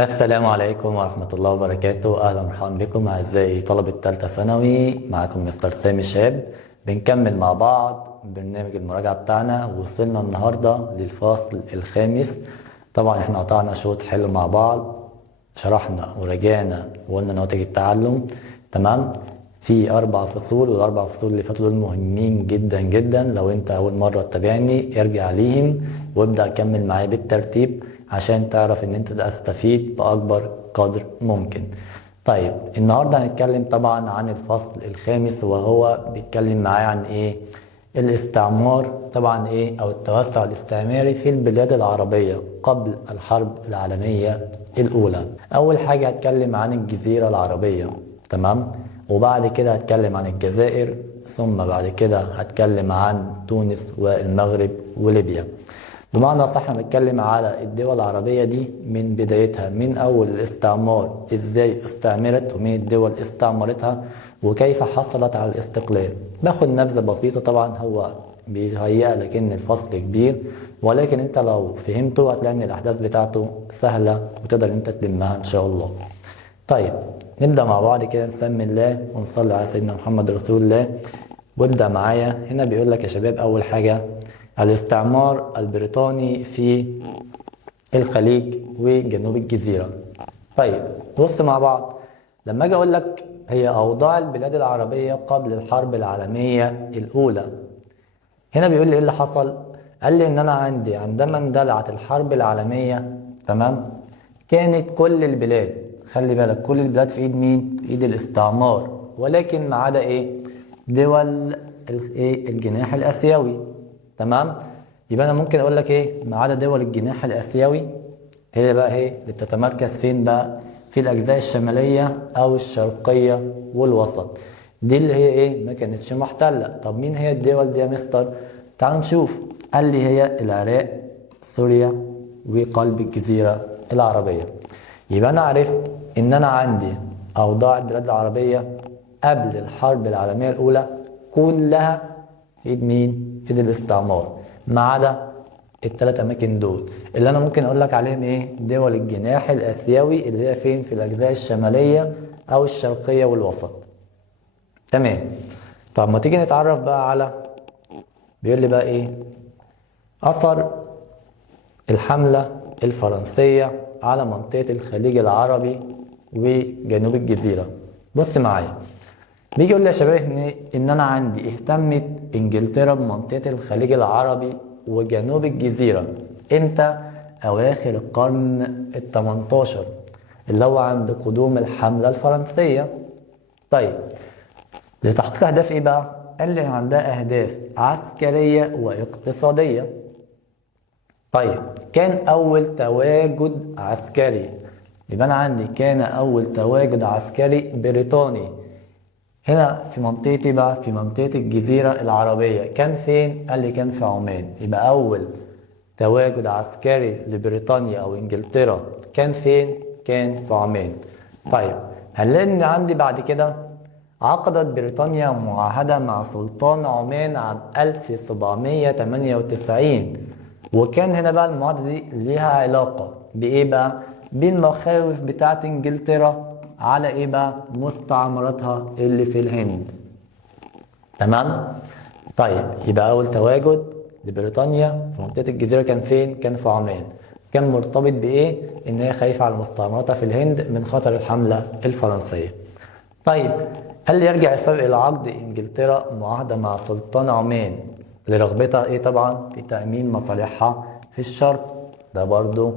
السلام عليكم ورحمة الله وبركاته. أهلا ومرحبا بكم أعزائي طلبة تالتة ثانوي. معكم مستر سامي شاب. بنكمل مع بعض برنامج المراجعة بتاعنا، وصلنا النهاردة للفصل الخامس. طبعا احنا قطعنا شوط حلو مع بعض، شرحنا وراجعنا وقلنا نواتج التعلم. تمام. في 4 فصول، والأربع فصول اللي فاتوا دول مهمين جدا جدا. لو انت أول مرة تتابعني ارجع ليهم وابدأ كمل معايا بالترتيب عشان تعرف ان انت تستفيد بأكبر قدر ممكن. طيب النهاردة هنتكلم طبعا عن الفصل الخامس، وهو بيتكلم معايا عن ايه؟ الاستعمار طبعا، ايه او التوسع الاستعماري في البلاد العربية قبل الحرب العالمية الأولى. أول حاجة هتكلم عن الجزيرة العربية، تمام، وبعد كده هتكلم عن الجزائر، ثم بعد كده هتكلم عن تونس والمغرب وليبيا. بمعنى صح بنتكلم على الدول العربية دي من بدايتها، من أول الاستعمار إزاي استعمرت، ومين الدول استعمرتها، وكيف حصلت على الاستقلال. باخد نبذة بسيطة. طبعا هو بيهيأ لك إن الفصل كبير، ولكن أنت لو فهمته هتلاقي إن الأحداث بتاعته سهلة وتقدر أنت تلمها إن شاء الله. طيب نبدأ مع بعض كده، نسمي الله ونصلي على سيدنا محمد رسول الله. وابدأ معايا. هنا بيقول لك يا شباب أول حاجة الاستعمار البريطاني في الخليج وجنوب الجزيرة. طيب بص مع بعض، لما اجي اقول لك هي اوضاع البلاد العربية قبل الحرب العالمية الاولى، هنا بيقول لي ايه اللي حصل. قال لي ان انا عندما اندلعت الحرب العالمية، تمام، كانت كل البلاد، خلي بالك كل البلاد في ايد مين؟ في ايد الاستعمار، ولكن ما عدا ايه؟ دول ايه؟ الجناح الاسيوي. تمام. يبقى انا ممكن اقول لك ايه؟ ما عدا دول الجناح الاسيوي، هي بقى ايه اللي بتتمركز فين بقى؟ في الاجزاء الشماليه او الشرقيه والوسط. دي اللي هي ايه؟ ما كانتش محتله. طب مين هي الدول دي يا مستر؟ تعالوا نشوف. قال لي هي العراق، سوريا، وقلب الجزيره العربيه. يبقى انا عرفت ان انا عندي اوضاع البلاد العربيه قبل الحرب العالميه الاولى كلها في ايد مين؟ في ايد الاستعمار، ما عدا الثلاث اماكن دول اللي انا ممكن اقول لك عليهم ايه؟ دول الجناح الاسيوي، اللي هي فين؟ في الاجزاء الشماليه او الشرقيه والوسط. تمام. طب ما تيجي نتعرف بقى على، بيقول لي بقى ايه؟ اثر الحمله الفرنسيه على منطقه الخليج العربي وجنوب الجزيره. بص معايا، بيجي يقول لي يا شباب ان انا عندي اهتمت انجلترا بمنطقه الخليج العربي وجنوب الجزيره امتى؟ اواخر القرن ال 18، اللي هو عند قدوم الحمله الفرنسيه. طيب لتحقيق اهداف ايه بقى؟ قال لي عندها اهداف عسكريه واقتصاديه. طيب كان اول تواجد عسكري، يبقى انا عندي كان اول تواجد عسكري بريطاني هنا في منطقتي بقى، في منطقة الجزيرة العربية. كان فين؟ قال لي كان في عمان. يبقى أول تواجد عسكري لبريطانيا أو إنجلترا كان فين؟ كان في عمان. طيب هنلاقي إن عندي بعد كده عقدت بريطانيا معاهدة مع سلطان عمان عام 1798، وكان هنا بقى المعاهدة دي ليها علاقة بإيه بقى؟ بالمخاوف بتاعت إنجلترا على ايه بقى؟ مستعمراتها اللي في الهند. تمام. طيب يبقى اول تواجد لبريطانيا في منطقه الجزيره كان فين؟ كان في عمان. كان مرتبط بايه؟ ان هي خايفه على مستعمراتها في الهند من خطر الحمله الفرنسيه. طيب قال لي يرجع السبب الى عقد انجلترا معاهده مع سلطان عمان لرغبتها ايه طبعا؟ في تامين مصالحها في الشرق. ده برضو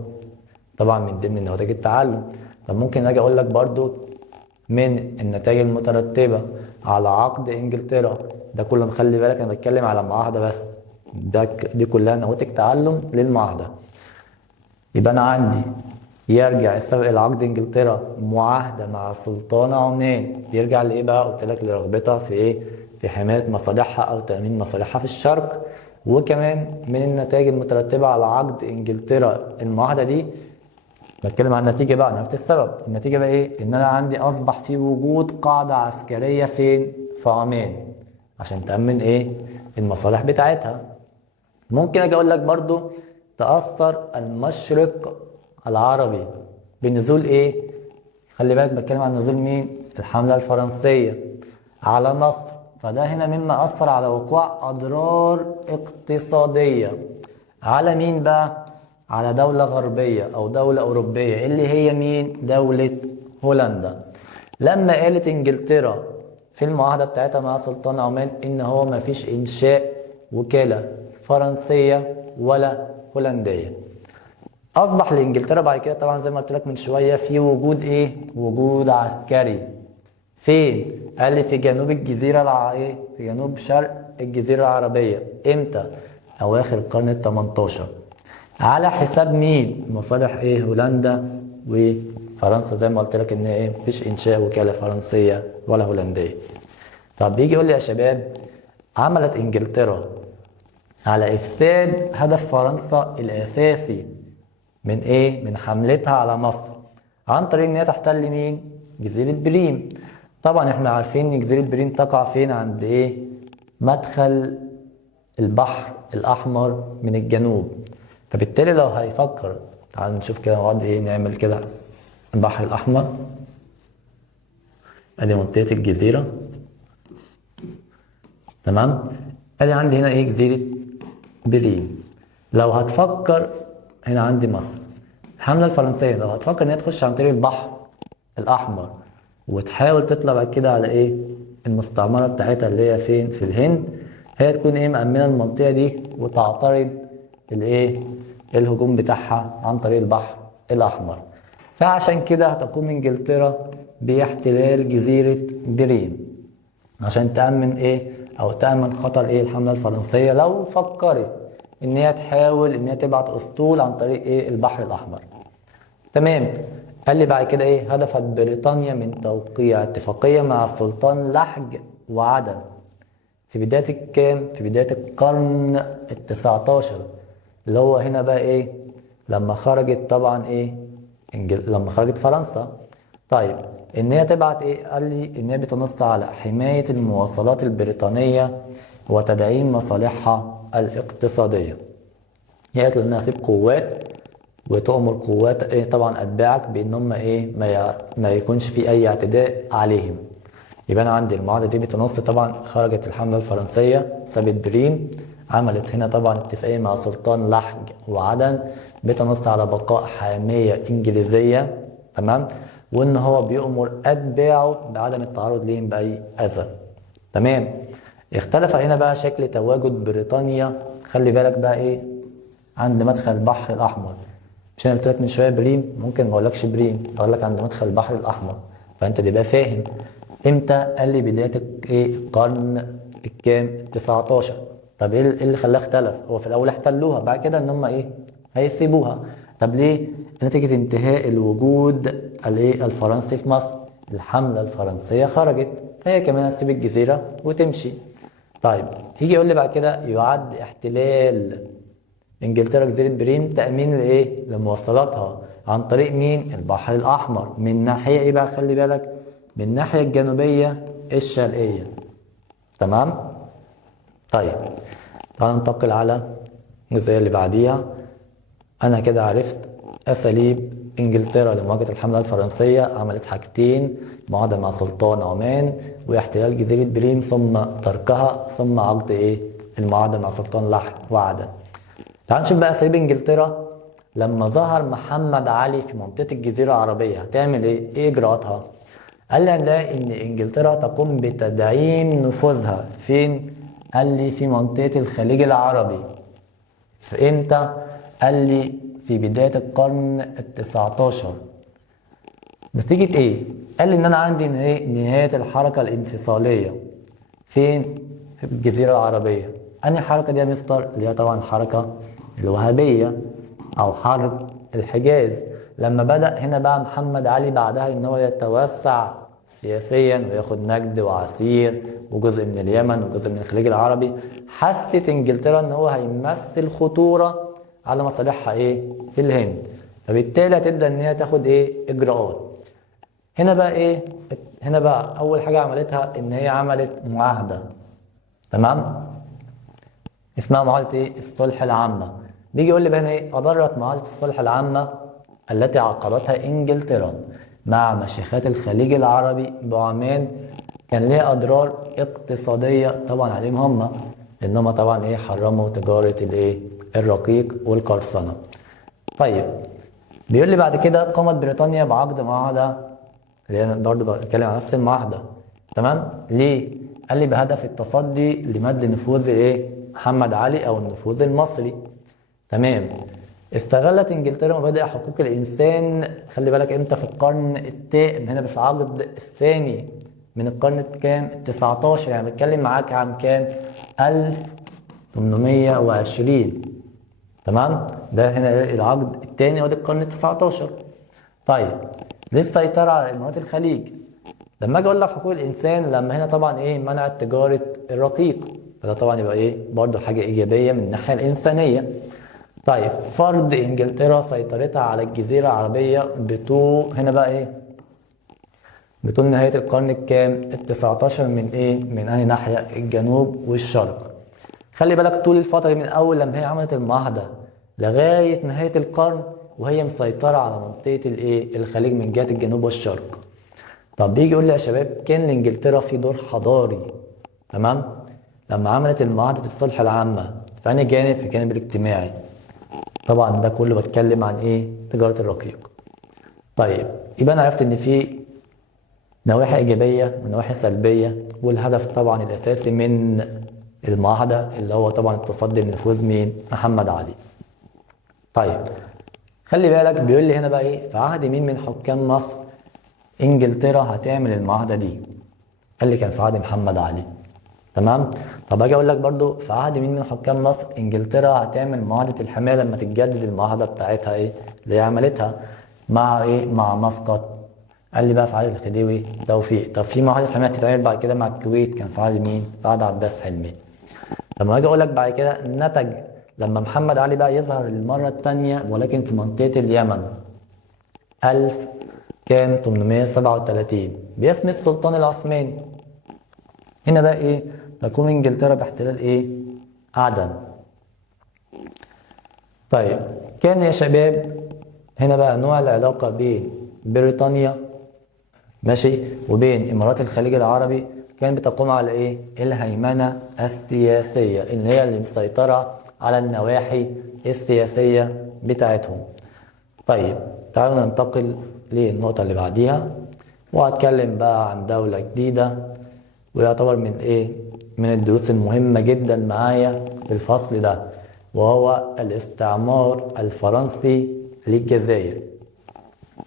طبعا من ضمن نتائج التعلم. طب ممكن اجي اقول لك برضو من النتائج المترتبة على عقد انجلترا ده كله، مخلي بالك انا بتكلم على معاهدة بس، دي كلها نواتج تعلم للمعاهدة. يبقى انا عندي يرجع السبب الى عقد انجلترا معاهدة مع سلطان عمان، يرجع لايه بقى؟ قلت لك لرغبتها في ايه؟ في حماية مصالحها او تأمين مصالحها في الشرق. وكمان من النتائج المترتبة على عقد انجلترا المعاهدة دي، بتكلم عن النتيجة بقى، نفس السبب. النتيجة بقى ايه؟ ان انا عندي اصبح في وجود قاعدة عسكرية فين؟ في عمان، عشان تأمن ايه؟ المصالح بتاعتها. ممكن اجي اقول لك برضو تأثر المشرق العربي بنزول ايه؟ خلي بالك بتكلم عن نزول مين؟ الحملة الفرنسية على مصر. فده هنا مما أثر على وقوع أضرار اقتصادية على مين بقى؟ على دولة غربية أو دولة أوروبية اللي هي مين؟ دولة هولندا. لما قالت إنجلترا في المعاهدة بتاعتها مع سلطان عمان إن هو ما فيش إنشاء وكالة فرنسية ولا هولندية، أصبح لإنجلترا بعد كده طبعا زي ما قلت لك من شوية في وجود إيه؟ وجود عسكري. فين؟ قال لي في جنوب الجزيرة إيه؟ في جنوب شرق الجزيرة العربية. إمتى؟ أواخر القرن ال 18. على حساب مين؟ مصالح إيه؟ هولندا وفرنسا، زي ما قلت لك إن إيه؟ مفيش إنشاء وكالة فرنسية ولا هولندية. طب بيجي يقول لي يا شباب، عملت إنجلترا على إفساد هدف فرنسا الأساسي من إيه؟ من حملتها على مصر عن طريق إن هي تحتل مين؟ جزيرة بريم. طبعا إحنا عارفين إن جزيرة بريم تقع فين؟ عند إيه؟ مدخل البحر الأحمر من الجنوب. فبالتالي لو هيفكر، تعالوا نشوف كده نقعد إيه، نعمل كده البحر الأحمر، أدي منطقة الجزيرة، تمام؟ أدي عندي هنا إيه؟ جزيرة بريم. لو هتفكر هنا عندي مصر، الحملة الفرنسية لو هتفكر إن هي تخش عن طريق البحر الأحمر وتحاول تطلع بعد كده على إيه؟ المستعمرة بتاعتها اللي هي فين؟ في الهند، هي تكون إيه؟ مأمنة المنطقة دي وتعترض الإيه؟ الهجوم بتاعها عن طريق البحر الأحمر. فعشان كده هتقوم إنجلترا باحتلال جزيرة بريم عشان تأمن إيه؟ أو تأمن خطر إيه؟ الحملة الفرنسية لو فكرت إن هي تحاول إن هي تبعت أسطول عن طريق إيه؟ البحر الأحمر. تمام. قال لي بعد كده إيه؟ هدفت بريطانيا من توقيع اتفاقية مع السلطان لحج وعدن في بداية الكام؟ في بداية القرن ال19، اللي هو هنا بقى إيه؟ لما خرجت طبعا إيه؟ لما خرجت فرنسا. طيب إن هي تبعت إيه؟ قال لي إن هي بتنص على حماية المواصلات البريطانية وتدعيم مصالحها الاقتصادية. هي قالت له إنها تسيب قوات وتؤمر قوات إيه؟ طبعا أتباعك بإن هم إيه؟ ما يكونش في أي اعتداء عليهم. يبقى أنا عندي المعاهدة دي بتنص، طبعا خرجت الحملة الفرنسية سابت بريم، عملت هنا طبعا اتفاقية مع سلطان لحج وعدن بتنص على بقاء حامية إنجليزية، تمام، وإن هو بيأمر أتباعه بعدم التعرض ليهم بأي أذى. تمام. اختلف هنا بقى شكل تواجد بريطانيا، خلي بالك بقى إيه؟ عند مدخل البحر الأحمر. مش أنا قلت لك من شوية بريم؟ ممكن ما أقولكش بريم، أقول لك عند مدخل البحر الأحمر، فأنت تبقى فاهم. إمتى؟ قال لي بداية إيه؟ القرن الكام؟ 19. طب إيه اللي خلاه اختلف؟ هو في الأول احتلوها، بعد كده إن هم إيه؟ هيسيبوها. طب ليه؟ نتيجة انتهاء الوجود الإيه؟ الفرنسي في مصر. الحملة الفرنسية خرجت، فهي كمان هتسيب الجزيرة وتمشي. طيب يجي يقول لي بعد كده يعد احتلال انجلترا جزيرة بريم تأمين لايه؟ لمواصلاتها عن طريق مين؟ البحر الأحمر. من ناحية ايه بقى؟ خلي بالك، من الناحية الجنوبية الشرقية. تمام؟ طيب تعالوا ننتقل على الجزئية اللي بعديها. أنا كده عرفت أساليب إنجلترا لمواجهة الحملة الفرنسية. عملت حاجتين: معاهدة مع سلطان عمان واحتلال جزيرة بريم ثم تركها ثم عقد ايه؟ المعاهدة مع سلطان لحج وعدن. تعال نشوف بقى أساليب إنجلترا لما ظهر محمد علي في منطقة الجزيرة العربية هتعمل ايه؟ ايه إجراءاتها؟ قال لي هنلاقي إن إنجلترا تقوم بتدعيم نفوذها فين؟ قال لي في منطقة الخليج العربي. في إمتى؟ قال لي في بداية القرن ال19. نتيجة ايه؟ قال لي ان انا عندي نهاية الحركة الانفصالية فين؟ في الجزيرة العربية. انهي حركة دي يا مستر؟ اللي هي طبعا الحركة الوهابية او حرب الحجاز. لما بدأ هنا بقى محمد علي بعدها ان هو يتوسع سياسيا وياخد نجد وعسير وجزء من اليمن وجزء من الخليج العربي، حست انجلترا ان هو هيمثل خطورة على مصالحها ايه؟ في الهند. فبالتالي هتبدأ ان هي تاخد ايه؟ اجراءات. هنا بقى ايه؟ هنا بقى اول حاجة عملتها ان هي عملت معاهدة، تمام، اسمها معاهدة ايه؟ الصلح العامة. بيجي يقول لي بقى هنا ايه؟ اضرت معاهدة الصلح العامة التي عقدتها إنجلترا مع مشيخات الخليج العربي بعمان كان ليها أضرار اقتصادية طبعا عليهم هم، إنهم طبعا إيه حرموا تجارة الإيه الرقيق والقرصنة. طيب بيقول لي بعد كده قامت بريطانيا بعقد معاهدة، اللي أنا برضه بتكلم عن نفس المعاهدة، تمام؟ ليه؟ قال لي بهدف التصدي لمد نفوذ إيه محمد علي أو النفوذ المصري. تمام. استغلت انجلترا مبادئ حقوق الانسان، خلي بالك امتى؟ في القرن الثاني، هنا في العقد الثاني من القرن الكام؟ ال19، يعني بتكلم معاك عن كام؟ 1820. تمام؟ ده هنا العقد الثاني وده القرن ال19. طيب للسيطرة على امارات الخليج. لما اجي اقول لك حقوق الانسان، لما هنا طبعا ايه منعت تجارة الرقيق، فده طبعا يبقى ايه برضه حاجة ايجابية من الناحية الانسانية. طيب فرض انجلترا سيطرتها على الجزيرة العربية هنا بقى ايه بطول نهاية القرن الكام؟ ال19 من ايه؟ من انهي ناحية؟ الجنوب والشرق. خلي بالك طول الفترة دي من اول لما هي عملت المعاهدة لغاية نهاية القرن وهي مسيطرة على منطقة الايه؟ الخليج من جهة الجنوب والشرق. طب بيجي يقول لي يا شباب كان لانجلترا في دور حضاري، تمام؟ لما عملت المعاهدة الصلح العامة في انهي جانب؟ في الجانب الاجتماعي. طبعا ده كله بتكلم عن ايه؟ تجارة الرقيق. طيب يبقى انا عرفت ان في نواحي ايجابية ونواحي سلبية، والهدف طبعا الاساسي من المعاهدة اللي هو طبعا التصدي لنفوذ مين؟ محمد علي. طيب خلي بالك بيقول لي هنا بقى ايه؟ في عهد مين من حكام مصر انجلترا هتعمل المعاهدة دي؟ قال لي كان في عهد محمد علي. تمام. طب اجي اقول لك برضو في عهد مين من حكام مصر انجلترا هتعمل معاهده الحمايه لما تتجدد المعاهده بتاعتها ايه اللي هي عملتها مع ايه؟ مع مسقط. قال لي بقى في عهد الخديوي توفيق. طب في معاهده حمايه هتتعمل بعد كده مع الكويت، كان في عهد مين؟ في عهد عباس حلمي. لما اجي اقول لك بعد كده نتج لما محمد علي بقى يظهر المره الثانيه ولكن في منطقه اليمن 1000 كام؟ 837 باسم السلطان العثماني. هنا بقى ايه؟ تقوم انجلترا باحتلال ايه؟ عدن. طيب كان يا شباب هنا بقى نوع العلاقة بين بريطانيا ماشي وبين امارات الخليج العربي كان بتقوم على ايه؟ الهيمنة السياسية اللي هي اللي مسيطرة على النواحي السياسية بتاعتهم. طيب تعالوا ننتقل للنقطة اللي بعديها وهتكلم بقى عن دولة جديدة ويعتبر من ايه؟ من الدروس المهمة جدا معايا في الفصل ده، وهو الاستعمار الفرنسي للجزائر.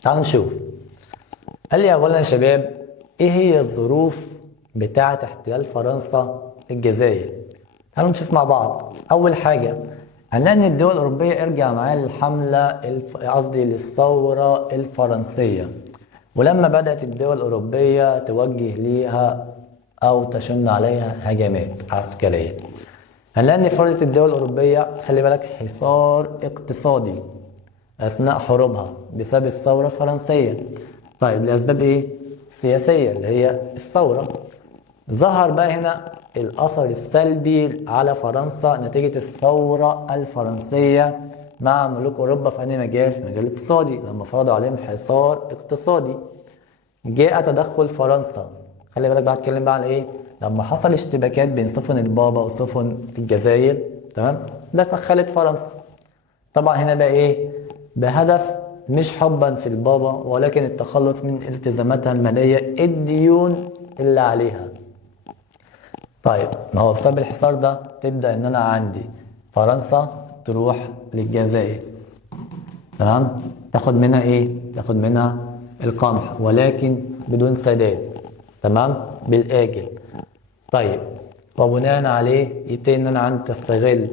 تعالوا نشوف. قال لي اولا يا شباب ايه هي الظروف بتاعة احتلال فرنسا للجزائر؟ تعالوا نشوف مع بعض. اول حاجة هنلاقي ان الدول الاوروبية ارجع معايا للحملة قصدي للثورة الفرنسية، ولما بدأت الدول الاوروبية توجه ليها أو تشن عليها هجمات عسكرية، هنلاقي إن فرضت الدول الأوروبية خلي بالك حصار اقتصادي أثناء حروبها بسبب الثورة الفرنسية. طيب لأسباب إيه؟ سياسية اللي هي الثورة. ظهر بقى هنا الأثر السلبي على فرنسا نتيجة الثورة الفرنسية مع ملوك أوروبا في أي مجال؟ في المجال الاقتصادي لما فرضوا عليهم حصار اقتصادي. جاء تدخل فرنسا. خلي بالك بقى هتكلم بقى عن ايه؟ لما حصل اشتباكات بين سفن البابا وسفن الجزائر، تمام؟ ده دخلت فرنسا. طبعا هنا بقى ايه؟ بهدف مش حبا في البابا ولكن التخلص من التزاماتها المالية، الديون اللي عليها. طيب ما هو بسبب الحصار ده تبدأ ان انا عندي فرنسا تروح للجزائر، تمام؟ تاخد منها ايه؟ تاخد منها القمح ولكن بدون سداد، تمام؟ بالآجل. طيب وبناء عليه يبتدي ان انا عندي تستغل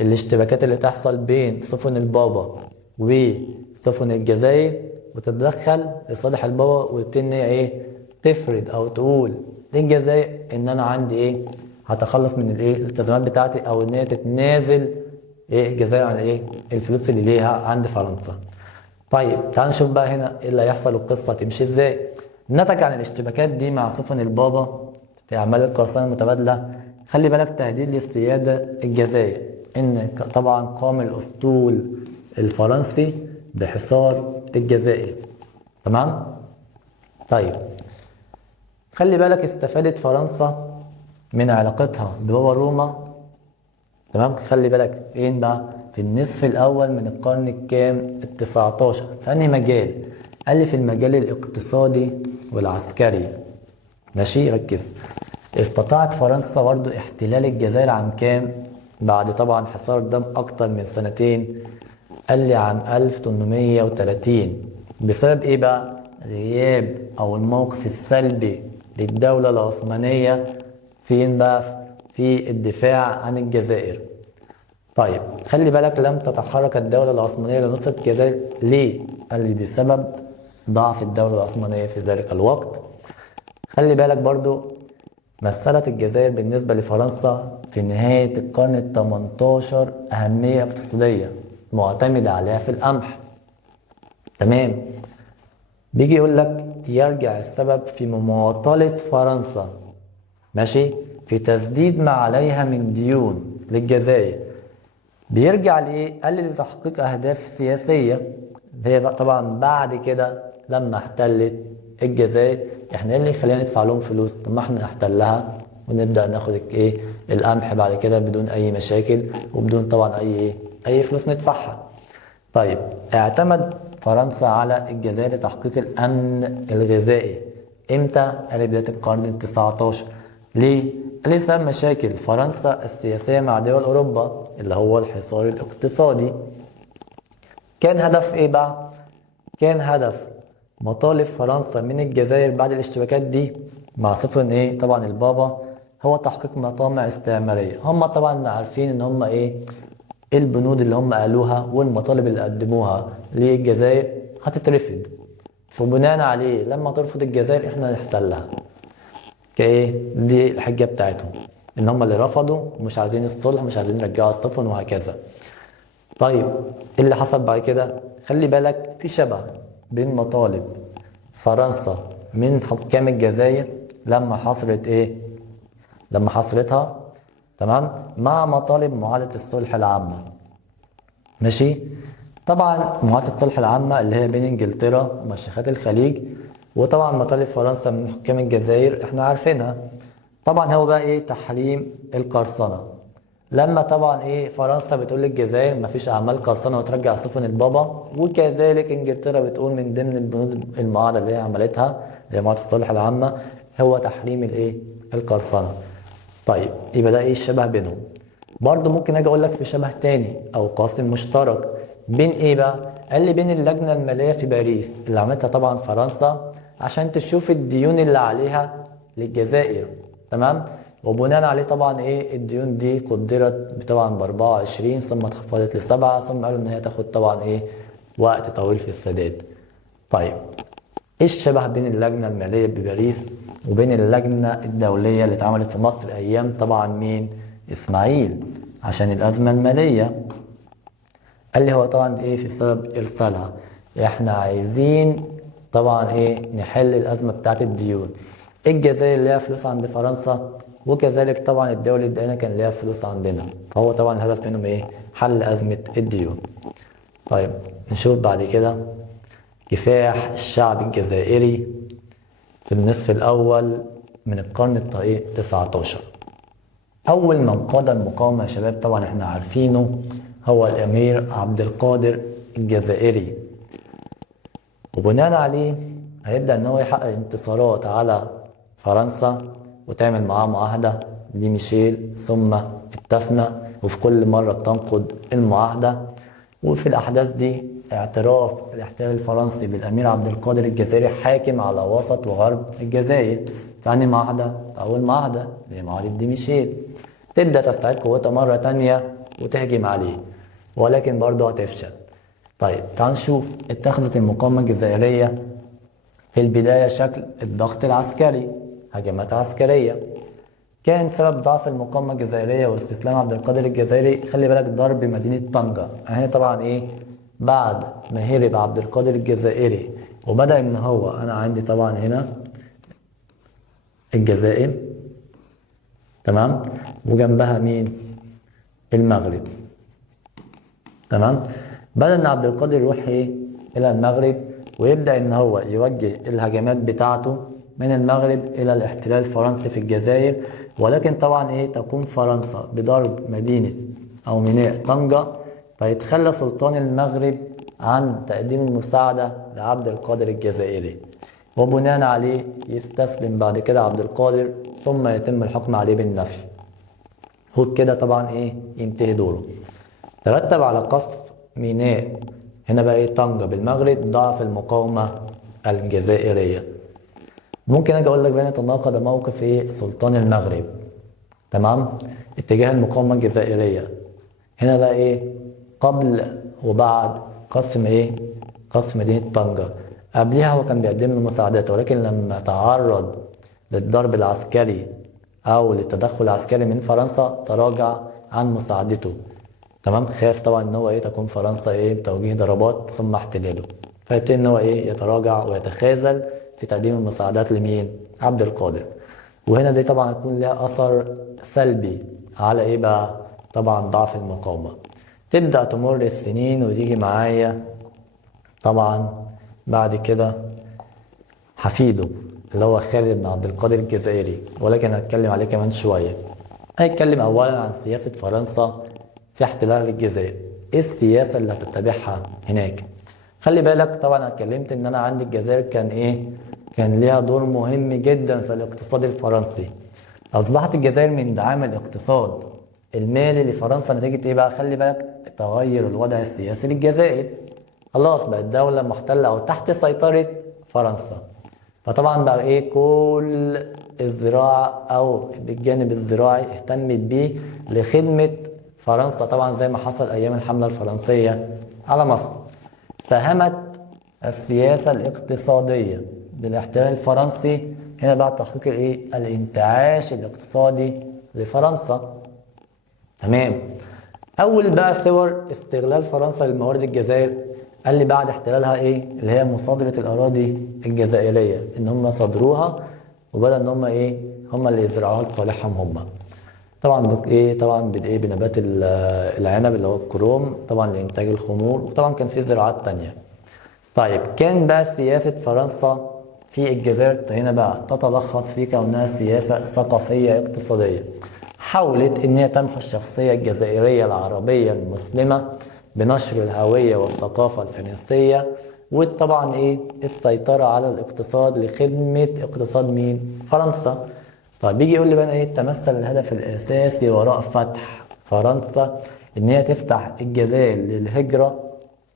الاشتباكات اللي تحصل بين سفن البابا وسفن الجزائر وتتدخل لصالح البابا ويبتدي ان هي ايه؟ تفرض او تقول للجزائر ان انا عندي ايه؟ هتخلص من الايه؟ الالتزامات بتاعتي او ان هي تتنازل ايه؟ الجزائر عن ايه؟ الفلوس اللي ليها عند فرنسا. طيب تعال نشوف بقى هنا ايه اللي هيحصل والقصه تمشي ازاي. نتج عن الاشتباكات دي مع سفن البابا في اعمال القرصنه المتبادله خلي بالك تهديد للسياده الجزائر، ان طبعا قام الاسطول الفرنسي بحصار الجزائر. تمام؟ طيب خلي بالك استفادت فرنسا من علاقتها ببابا روما. تمام؟ خلي بالك فين بقى؟ في النصف الأول من القرن الكام؟ ال19. في أنهي مجال؟ قال لي في المجال الاقتصادي والعسكري. ماشي، ركز. استطاعت فرنسا برضو احتلال الجزائر عام كام؟ بعد طبعا حصار دام أكتر من سنتين. قال لي عام 1830. بسبب إيه بقى؟ غياب أو الموقف السلبي للدولة العثمانية فين بقى؟ في الدفاع عن الجزائر. طيب خلي بالك لم تتحرك الدولة العثمانية لنصرة الجزائر ليه؟ قال لي بسبب ضعف الدولة العثمانية في ذلك الوقت. خلي بالك برضو مثلت الجزائر بالنسبة لفرنسا في نهاية القرن ال18 أهمية اقتصادية معتمدة عليها في القمح. تمام؟ بيجي يقول لك يرجع السبب في مماطلة فرنسا، ماشي، في تسديد ما عليها من ديون للجزائر. بيرجع لإيه؟ قال لي لتحقيق أهداف سياسية. هي بقى طبعا بعد كده لما احتلت الجزائر، احنا ايه اللي يخلينا ندفع لهم فلوس؟ طب ما احنا نحتلها ونبدأ ناخد ايه؟ القمح بعد كده بدون أي مشاكل وبدون طبعا أي فلوس ندفعها. طيب اعتمد فرنسا على الجزائر لتحقيق الأمن الغذائي. امتى؟ قال بداية القرن ال19. ليه؟ قال بسبب مشاكل فرنسا السياسية مع دول أوروبا اللي هو الحصار الاقتصادي. كان هدف ايه بقى؟ كان هدف مطالب فرنسا من الجزائر بعد الاشتباكات دي مع سفن ايه؟ طبعا البابا، هو تحقيق مطامع استعمارية. هم طبعا عارفين ان هم ايه البنود اللي هم قالوها والمطالب اللي قدموها للجزائر هتترفض، فبناء عليه لما ترفض الجزائر احنا نحتلها. كايه؟ دي الحجة بتاعتهم ان هم اللي رفضوا ومش عايزين الصلح ومش عايزين يرجعوا السفن وهكذا. طيب ايه اللي حصل بعد كده؟ خلي بالك في شبه بين مطالب فرنسا من حكام الجزائر لما حصرت ايه؟ لما حصرتها، تمام، مع مطالب معاهدة الصلح العامة. ماشي؟ طبعا معاهدة الصلح العامة اللي هي بين انجلترا ومشيخات الخليج، وطبعا مطالب فرنسا من حكام الجزائر احنا عارفينها. طبعا هو بقى ايه؟ تحريم القرصنة. لما طبعا ايه فرنسا بتقول للجزائر مفيش اعمال قرصنة وترجع سفن البابا، وكذلك انجلترا بتقول من ضمن البنود المعاهدة اللي هي عملتها اللي هي معاهدة الصلح العامة هو تحريم الايه؟ القرصنة. طيب يبقى ده ايه الشبه بينهم؟ برضه ممكن اجي اقول لك في شبه تاني او قاسم مشترك بين ايه بقى؟ قال لي بين اللجنه الماليه في باريس اللي عملتها طبعا فرنسا عشان تشوف الديون اللي عليها للجزائر. تمام؟ وبناء عليه طبعا ايه الديون دي قدرت طبعا ب 24 ثم اتخفضت ل7 ثم قالوا ان هي تاخد طبعا ايه وقت طويل في السداد. طيب ايه الشبه بين اللجنه الماليه بباريس وبين اللجنه الدوليه اللي اتعملت في مصر ايام طبعا مين؟ اسماعيل عشان الازمه الماليه. قال لي هو طبعا ايه في سبب ارسالها؟ احنا عايزين طبعا ايه نحل الازمه بتاعت الديون. الجزائر ليها فلوس عند فرنسا وكذلك طبعا الدول الدائنه كان ليها فلوس عندنا، فهو طبعا الهدف منهم ايه؟ حل ازمه الديون. طيب نشوف بعد كده كفاح الشعب الجزائري في النصف الأول من القرن ال19. أول من قاد المقاومة يا شباب طبعا احنا عارفينه هو الأمير عبد القادر الجزائري، وبناء عليه هيبدأ إن هو يحقق انتصارات على فرنسا وتعمل معاه معاهدة دي ميشيل ثم التفنة، وفي كل مرة بتنقض المعاهدة. وفي الأحداث دي اعتراف الاحتلال الفرنسي بالأمير عبد القادر الجزائري حاكم على وسط وغرب الجزائر. ثاني معاهدة أول معاهدة اللي هي معاهدة دي ميشيل تبدأ تستعيد قوتها مرة تانية وتهجم عليه، ولكن برضه هتفشل. طيب تعال نشوف اتخذت المقاومة الجزائرية في البداية شكل الضغط العسكري، هجمات عسكرية. كان سبب ضعف المقاومة الجزائرية واستسلام عبد القادر الجزائري خلي بالك ضرب مدينة طنجة. هنا طبعا ايه بعد ما هرب عبد القادر الجزائري وبدأ ان هو انا عندي طبعا هنا الجزائر، تمام، وجنبها مين؟ المغرب. تمام. بدأ ان عبد القادر يروح ايه إلى المغرب، ويبدأ إن هو يوجه الهجمات بتاعته من المغرب إلى الاحتلال الفرنسي في الجزائر. ولكن طبعا تقوم فرنسا بضرب مدينة أو ميناء طنجة، فيتخلى سلطان المغرب عن تقديم المساعدة لعبد القادر الجزائري، وبناء عليه يستسلم بعد كده عبد القادر، ثم يتم الحكم عليه بالنفي، وبكده طبعا ينتهي دوره. ترتب على قصف ميناء هنا بقى طنجة بالمغرب ضعف المقاومة الجزائرية. ممكن اجي اقول لك بقى تناقض موقف سلطان المغرب تمام اتجاه المقاومة الجزائرية هنا بقى قبل وبعد قصف قصف مدينة طنجة. قبلها هو كان بيقدم له مساعدات، ولكن لما تعرض للضرب العسكري او للتدخل العسكري من فرنسا تراجع عن مساعدته تمام. خاف طبعا ان هو تكون فرنسا بتوجيه ضربات ثم احتلاله، فيبتدي ان هو يتراجع ويتخاذل في تقديم المساعدات لمين؟ عبد القادر. وهنا دي طبعا يكون لها اثر سلبي على بقى طبعا ضعف المقاومة. تبدأ تمر السنين وتيجي معايا طبعا بعد كده حفيده اللي هو خالد بن عبد القادر الجزائري، ولكن هتكلم عليه كمان شوية. هيتكلم اولا عن سياسة فرنسا في احتلال الجزائر، ايه السياسة اللي هتتبعها هناك. خلي بالك طبعا انا اتكلمت ان انا عندي الجزائر كان كان ليها دور مهم جدا في الاقتصاد الفرنسي. اصبحت الجزائر من دعام الاقتصاد المالي لفرنسا نتيجة بقى، خلي بالك تغير الوضع السياسي للجزائر، خلاص بقت دولة محتلة او تحت سيطرة فرنسا. فطبعا بقى كل الزراعة او بالجانب الزراعي اهتمت بيه لخدمة فرنسا، طبعا زي ما حصل ايام الحملة الفرنسية على مصر. ساهمت السياسة الاقتصادية بالاحتلال الفرنسي هنا بقى تحقيق الانتعاش الاقتصادي لفرنسا تمام. اول بقى صور استغلال فرنسا لموارد الجزائر قال لي بعد احتلالها اللي هي مصادرة الاراضي الجزائرية، ان هم صادروها وبدأ ان هم هم اللي يزرعوها لصالحهم هم. طبعا طبعا بنبات العنب اللي هو الكروم طبعا لإنتاج الخمور، وطبعا كان في زراعات تانية. طيب كان بقى سياسة فرنسا في الجزائر هنا بقى تتلخص في كونها سياسة ثقافية اقتصادية. حاولت ان هي تمحو الشخصية الجزائرية العربية المسلمة بنشر الهوية والثقافة الفرنسية، وطبعا السيطرة على الاقتصاد لخدمة اقتصاد مين؟ فرنسا. طيب بيجي يقول لي بقى تمثل الهدف الاساسي وراء فتح فرنسا ان هي تفتح الجزائر للهجرة،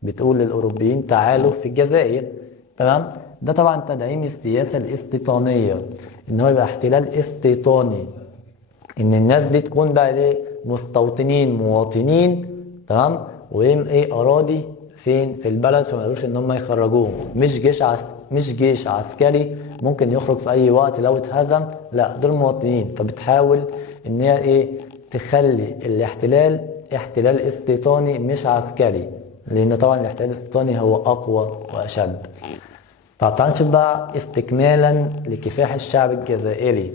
بتقول للاوروبيين تعالوا في الجزائر تمام. ده طبعا تدعيم السياسة الاستيطانية، ان هو يبقى احتلال استيطاني، ان الناس دي تكون بقى مستوطنين مواطنين تمام، اراضي فين في البلد، فما يقدروش ان هم يخرجوهم. مش جيش عسكري ممكن يخرج في اي وقت لو اتهزم، لا دول مواطنين. فبتحاول ان هي تخلي الاحتلال احتلال استيطاني مش عسكري، لان طبعا الاحتلال الاستيطاني هو اقوى واشد. طب تعال نشوف بقى استكمالا لكفاح الشعب الجزائري.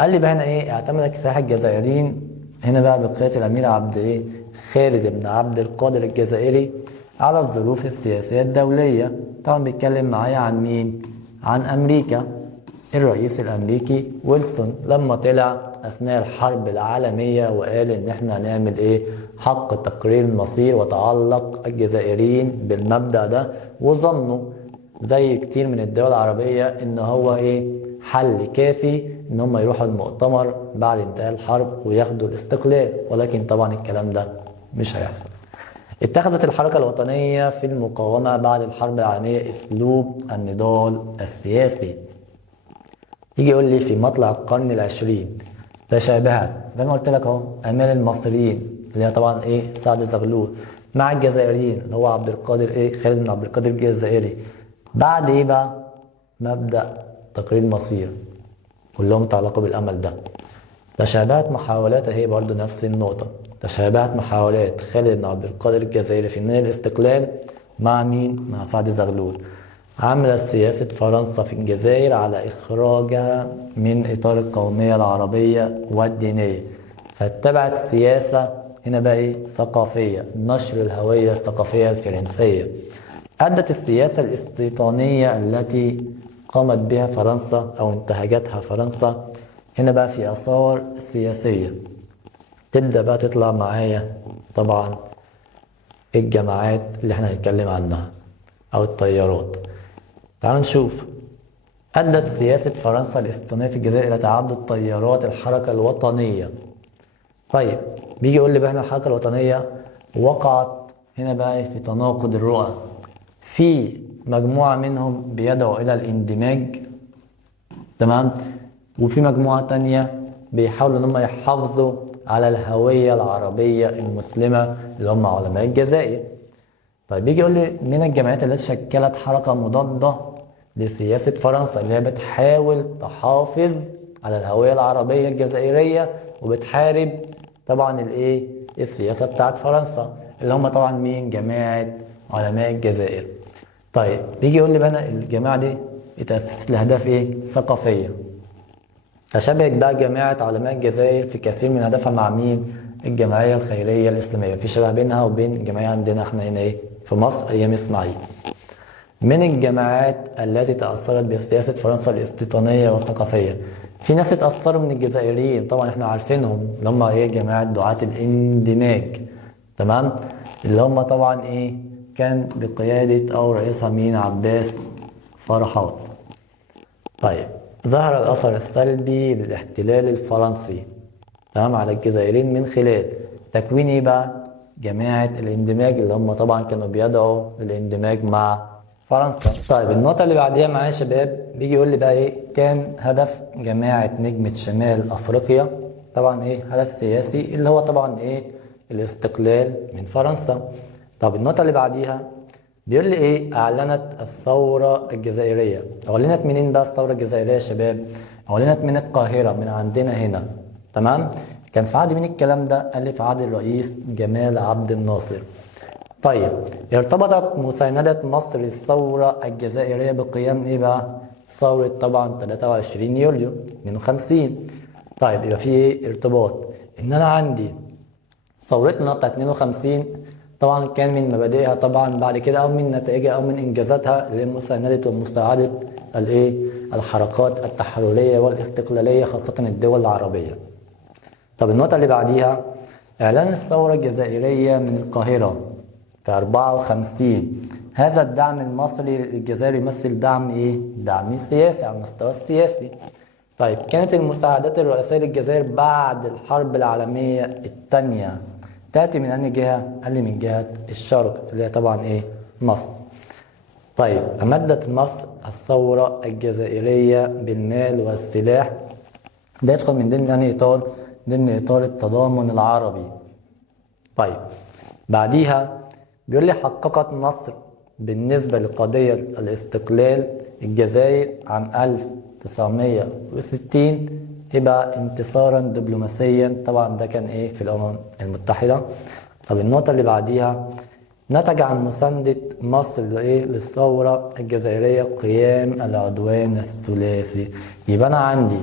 قال لي بقى هنا اعتمد كفاح الجزائريين هنا بقى بقيادة الامير خالد بن عبد القادر الجزائري على الظروف السياسية الدولية. طبعا بيتكلم معايا عن مين؟ عن امريكا. الرئيس الامريكي ويلسون لما طلع اثناء الحرب العالمية وقال ان احنا هنعمل حق تقرير المصير، وتعلق الجزائريين بالمبدأ ده، وظنوا زي كتير من الدول العربية ان هو حل كافي ان هم يروحوا المؤتمر بعد انتهاء الحرب وياخدوا الاستقلال، ولكن طبعا الكلام ده مش هيحصل. اتخذت الحركة الوطنية في المقاومة بعد الحرب العالمية اسلوب النضال السياسي. يجي يقول لي في مطلع القرن العشرين تشابهت زي ما قلت لك امال المصريين اللي هي طبعا سعد زغلول مع الجزائريين اللي هو عبد القادر خالد بن عبد القادر الجزائري بعد بقى مبدأ تقرير مصير، كلهم تعلقوا بالامل ده. تشابهت محاولات برضو نفس النقطة، تشابهت محاولات خالد بن عبد القادر الجزائري في نيل الاستقلال مع مين؟ مع سعد زغلول. عملت سياسة فرنسا في الجزائر على إخراجها من إطار القومية العربية والدينية، فاتبعت سياسة هنا بقى ثقافية، نشر الهوية الثقافية الفرنسية. أدت السياسة الاستيطانية التي قامت بها فرنسا أو انتهجتها فرنسا هنا بقى في آثار سياسية. تبدأ بقى تطلع معايا طبعا الجماعات اللي احنا هنتكلم عنها أو التيارات. تعالوا نشوف. أدت سياسة فرنسا الاستيطانية في الجزائر إلى تعدد تيارات الحركة الوطنية. طيب بيجي يقول لي بقى هنا الحركة الوطنية وقعت هنا بقى في تناقض الرؤى. في مجموعة منهم بيدعوا إلى الاندماج، تمام، وفي مجموعة تانية بيحاولوا إن هم يحافظوا على الهوية العربية المسلمة اللي هم علماء الجزائر. طيب بيجي يقول لي من الجمعيات التي شكلت حركة مضادة لسياسة فرنسا اللي هي بتحاول تحافظ على الهوية العربية الجزائرية وبتحارب طبعا السياسة بتاعت فرنسا، اللي هم طبعا مين؟ جماعة علماء الجزائر. طيب بيجي يقول لي بقى الجماعة دي اتأسست لأهداف ثقافية. تشابهت بقى جماعة علماء الجزائر في كثير من أهدافها مع مين؟ الجمعية الخيرية الإسلامية. في شبه بينها وبين الجمعية عندنا احنا هنا في مصر أيام إسماعيل. من الجماعات التي تأثرت بسياسة فرنسا الاستيطانية والثقافية، في ناس اتأثروا من الجزائريين طبعا احنا عارفينهم، اللي هم جماعة دعاة الاندماج، تمام، اللي هم طبعا كان بقيادة أو رئيسها مين؟ عباس فرحات. طيب ظهر الأثر السلبي للاحتلال الفرنسي، تمام، على الجزائريين من خلال تكوين بقى؟ جماعة الاندماج، اللي هم طبعا كانوا بيدعوا للاندماج مع فرنسا. طيب النقطة اللي بعديها معايا يا شباب، بيجي يقول لي بقى كان هدف جماعة نجمة شمال أفريقيا طبعا هدف سياسي اللي هو طبعا الاستقلال من فرنسا. طب النقطة اللي بعديها بيقول لي أعلنت الثورة الجزائرية. أعلنت منين بقى الثورة الجزائرية يا شباب؟ أعلنت من القاهرة، من عندنا هنا، تمام. كان في عهد مين الكلام ده؟ قال لي في عهد الرئيس جمال عبد الناصر. طيب ارتبطت مساندة مصر للثورة الجزائرية بقيام بقى؟ ثورة طبعا 23 يوليو 52. طيب يبقى في ارتباط ان انا عندي ثورتنا بتاعت 52 طبعا كان من مبادئها طبعا بعد كده او من نتائجها او من انجازاتها لمساندة ومساعدة الحركات التحررية والاستقلالية خاصة الدول العربية. طب النقطة اللي بعديها اعلان الثورة الجزائرية من القاهرة في 54. هذا الدعم المصري للجزائر يمثل دعم دعم سياسي على المستوى السياسي. طيب كانت المساعدات الرئيسية للجزائر بعد الحرب العالمية الثانية تأتي من أي جهة؟ قال لي من جهة الشرق اللي هي طبعا مصر. طيب أمدت مصر الثورة الجزائرية بالمال والسلاح. ده يدخل من ضمن أنهي إطار؟ ضمن إطار التضامن العربي. طيب بعديها بيقول لي حققت مصر بالنسبة لقضية الاستقلال الجزائر عام 1960 يبقى انتصارا دبلوماسيا. طبعا ده كان في الأمم المتحدة. طب النقطة اللي بعديها نتج عن مساندة مصر للثورة الجزائرية قيام العدوان الثلاثي. يبقى أنا عندي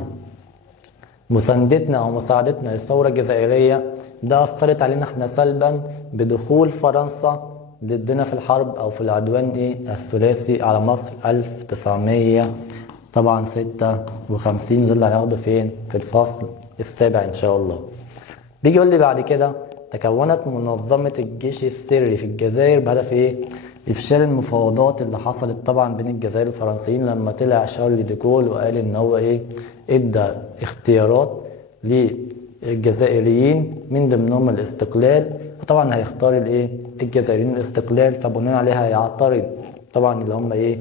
مساندتنا أو مساعدتنا للثورة الجزائرية ده أثرت علينا احنا سلبا بدخول فرنسا ضدنا في الحرب أو في العدوان الثلاثي على مصر 1956. دول اللي هناخده فين؟ في الفصل السابع إن شاء الله. بيجي يقول لي بعد كده تكونت منظمة الجيش السري في الجزائر بهدف إفشال المفاوضات اللي حصلت طبعا بين الجزائر والفرنسيين لما طلع شارل ديغول وقال إن هو إدى اختيارات للجزائريين من ضمنهم الاستقلال، وطبعا هيختار الجزائريين الاستقلال، فبناء عليها هيعترض طبعا اللي هم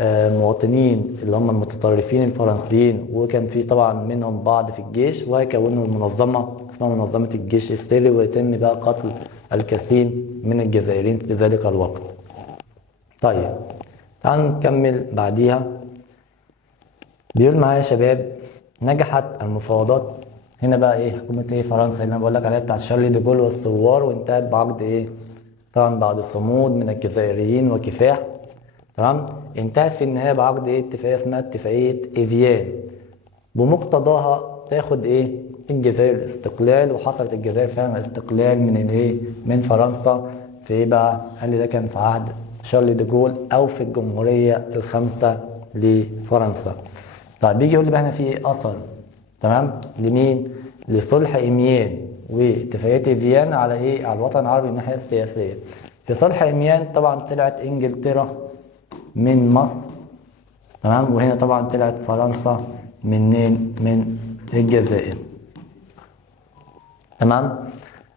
المواطنين اللي هم المتطرفين الفرنسيين، وكان في طبعا منهم بعض في الجيش، وهيكونوا المنظمة اسمها منظمة الجيش السري، ويتم بقى قتل الكثير من الجزائريين في ذلك الوقت. طيب تعالوا نكمل بعديها. بيقول معايا يا شباب نجحت المفاوضات هنا بقى حكومة فرنسا اللي انا بقول لك عليها بتاعت شارل ديغول والثوار، وانتهت بعقد طبعا بعد صمود من الجزائريين وكفاح، تمام. انتهت في النهايه بعقد اتفاقيه اسمها اتفاقيه ايفيان، بمقتضاها تاخد الجزائر الاستقلال، وحصلت الجزائر فعلا استقلال من من فرنسا في بقى؟ قال لي ده كان في عهد شارل دي جول او في الجمهوريه الخامسه لفرنسا. طيب بيجي يقول لي بقى هنا في اثر، تمام، لمين؟ لصلح ايميان واتفاقيه فيينا على ايه؟ على الوطن العربي من الناحيه السياسيه. في صلح ايميان طبعا طلعت انجلترا من مصر، تمام، وهنا طبعا طلعت فرنسا منين؟ من الجزائر. تمام.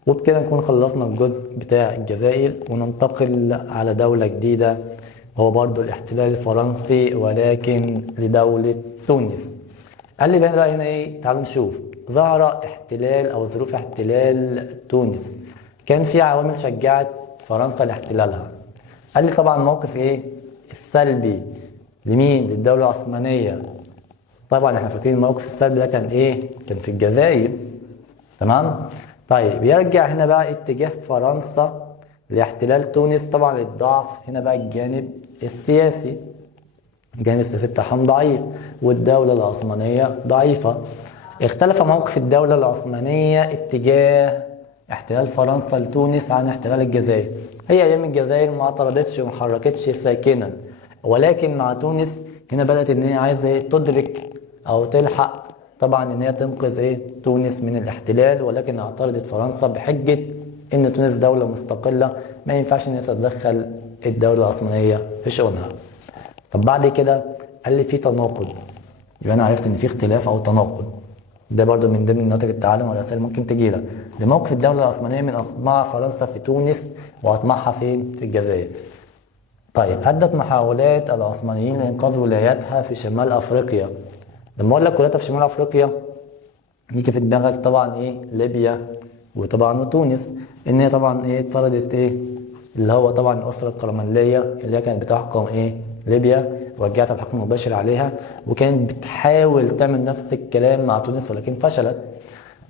وبكده نكون خلصنا الجزء بتاع الجزائر، وننتقل على دولة جديدة هو برضو الاحتلال الفرنسي ولكن لدولة تونس. قال لي بقى هنا ايه؟ تعالوا نشوف. ظهر احتلال او ظروف احتلال تونس، كان في عوامل شجعت فرنسا لاحتلالها. قال لي طبعا موقف ايه؟ السلبي لمين؟ للدولة العثمانية. طبعا احنا فاكرين الموقف السلبي ده كان ايه؟ كان في الجزائر. تمام. طيب يرجع هنا بقى اتجاه فرنسا لاحتلال تونس طبعا للضعف هنا بقى الجانب السياسي. الجانب السياسي بتاعهم ضعيف والدولة العثمانية ضعيفة. اختلف موقف الدولة العثمانية اتجاه احتلال فرنسا لتونس عن احتلال الجزائر. هي ايام الجزائر ما اعترضتش وما حركتش ساكنا، ولكن مع تونس هنا بدأت ان هي عايزة تدرك او تلحق طبعا ان هي تنقذ ايه؟ تونس من الاحتلال، ولكن اعترضت فرنسا بحجة ان تونس دولة مستقلة ما ينفعش ان هي تتدخل الدولة العثمانية في شؤونها. طب بعد كده قال لي في تناقض، يبقى انا عرفت ان في اختلاف او تناقض. ده برضو من ضمن نتائج التعلم والرسائل ممكن تجيلك لموقف الدولة العثمانية من اطماع فرنسا في تونس واطماعها فين؟ في الجزائر. طيب أدت محاولات العثمانيين لإنقاذ ولاياتها في شمال أفريقيا. لما أقول لك ولاياتها في شمال أفريقيا يجي في دماغك طبعا إيه؟ ليبيا وطبعا تونس. إن هي طبعا إيه؟ طردت إيه؟ اللي هو طبعا الأسرة القرمانلية اللي هي كانت بتحكم إيه؟ ليبيا، ورجعت الحكم المباشر عليها، وكانت بتحاول تعمل نفس الكلام مع تونس ولكن فشلت.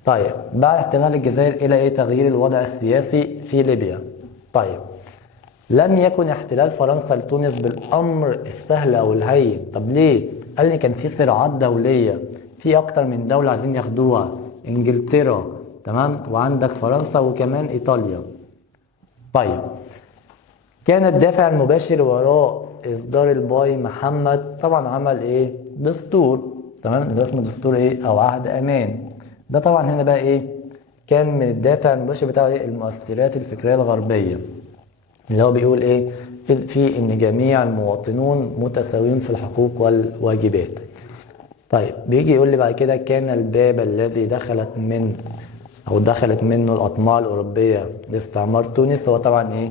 طيب بعد احتلال الجزائر إلى إيه؟ تغيير الوضع السياسي في ليبيا. طيب لم يكن احتلال فرنسا لتونس بالامر السهل او الهين. طب ليه؟ قال لي كان في صراعات دوليه، في اكتر من دوله عايزين ياخدوها، انجلترا، تمام، وعندك فرنسا وكمان ايطاليا. طيب كان الدافع المباشر وراء اصدار الباي محمد طبعا عمل ايه؟ دستور، تمام، ده اسمه دستور ايه؟ او عهد امان. ده طبعا هنا بقى ايه؟ كان من الدافع المباشر بتاع إيه؟ المؤثرات الفكريه الغربيه، اللي هو بيقول ايه؟ في ان جميع المواطنون متساويين في الحقوق والواجبات. طيب بيجي يقول لي بعد كده كان الباب الذي دخلت منه الاطماع الاوروبيه لاستعمار تونس هو طبعا ايه؟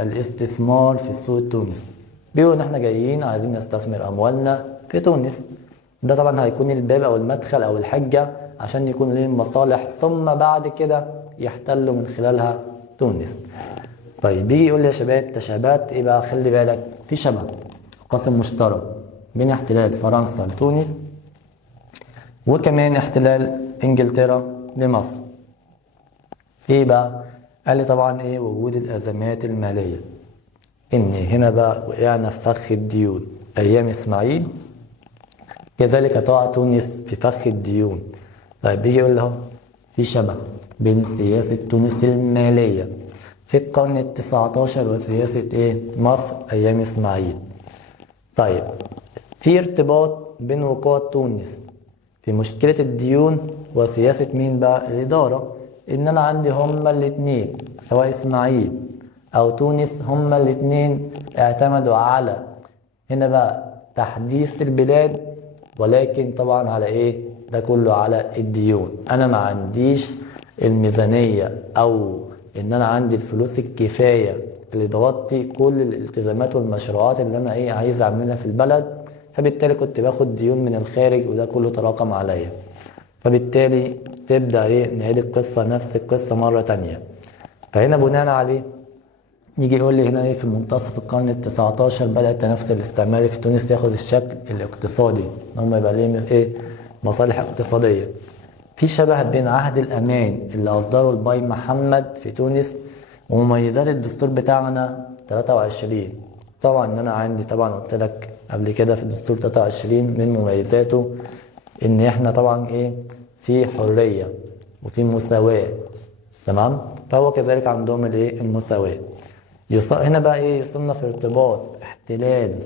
الاستثمار في السوق التونسي. بيقولوا ان احنا جايين عايزين نستثمر اموالنا في تونس. ده طبعا هيكون الباب او المدخل او الحجه عشان يكون لهم مصالح، ثم بعد كده يحتلوا من خلالها تونس. طيب بيجي يقول لي يا شباب تشابهات ايه بقى؟ خلي بالك في شبه قاسم مشترك بين احتلال فرنسا لتونس وكمان احتلال انجلترا لمصر. في ايه بقى؟ قال لي طبعا ايه؟ وجود الازمات الماليه. ان هنا بقى وقعنا في فخ الديون ايام اسماعيل، كذلك تقع تونس في فخ الديون. طيب بيجي يقول له في شبه بين سياسه تونس الماليه في القرن ال19 وسياسة ايه؟ مصر ايام اسماعيل. طيب في ارتباط بين وقوع تونس في مشكلة الديون وسياسة مين بقى؟ الإدارة. إن أنا عندي هما الاتنين سواء إسماعيل أو تونس هما الاتنين اعتمدوا على هنا بقى تحديث البلاد، ولكن طبعا على إيه؟ ده كله على الديون. أنا ما عنديش الميزانية أو إن أنا عندي الفلوس الكفاية اللي تغطي كل الالتزامات والمشروعات اللي أنا إيه عايز أعملها في البلد، فبالتالي كنت باخد ديون من الخارج وده كله تراكم عليا. فبالتالي تبدأ ايه؟ نعيد القصة نفس القصة مرة تانية. فهنا بناء عليه يجي يقول لي هنا ايه؟ في منتصف القرن ال19 بدأ التنافس الاستعماري في تونس ياخد الشكل الاقتصادي، ان هم يبقى ليهم ايه؟ مصالح اقتصادية. في شبه بين عهد الأمان اللي أصدره الباي محمد في تونس ومميزات الدستور بتاعنا 23. طبعا ان انا عندي طبعا قلت لك قبل كده في الدستور 23 من مميزاته ان احنا طبعا ايه؟ في حرية وفي مساواة، تمام؟ فهو كذلك عندهم الايه؟ المساواة. هنا بقى ايه يصلنا في ارتباط احتلال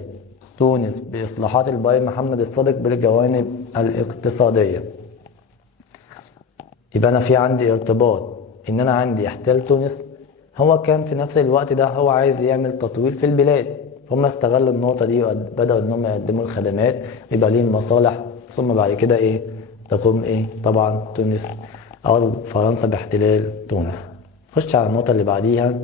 تونس بإصلاحات الباي محمد الصادق بالجوانب الاقتصادية. يبقى أنا في عندي ارتباط إن أنا عندي احتلال تونس، هو كان في نفس الوقت ده هو عايز يعمل تطوير في البلاد، فهم استغلوا النقطة دي وبدأوا إن هم يقدموا الخدمات، يبقى ليهم مصالح، ثم بعد كده إيه تقوم إيه طبعا تونس أو فرنسا باحتلال تونس. خش على النقطة اللي بعديها.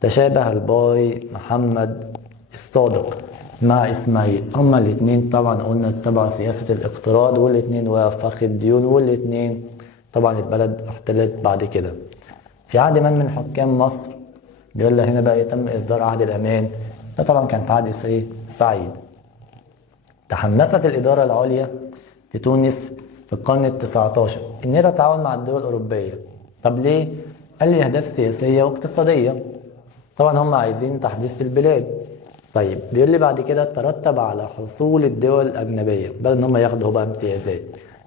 تشابه الباي محمد الصادق مع إسماعيل، هما الاتنين طبعا قلنا اتبعوا سياسة الاقتراض، والاتنين وقف فخ الديون، والاتنين طبعا البلد احتلت بعد كده. في عهد من حكام مصر، بيقول لك هنا بقى يتم إصدار عهد الأمان، ده طبعا كان في عهد سعيد. تحمست الإدارة العليا في تونس في القرن ال19 إن هي تتعاون مع الدول الأوروبية. طب ليه؟ قال لي أهداف سياسية واقتصادية، طبعا هم عايزين تحديث البلاد. طيب بيقول لي بعد كده ترتب على حصول الدول الأجنبية بدل إن هم ياخدوا بقى امتيازات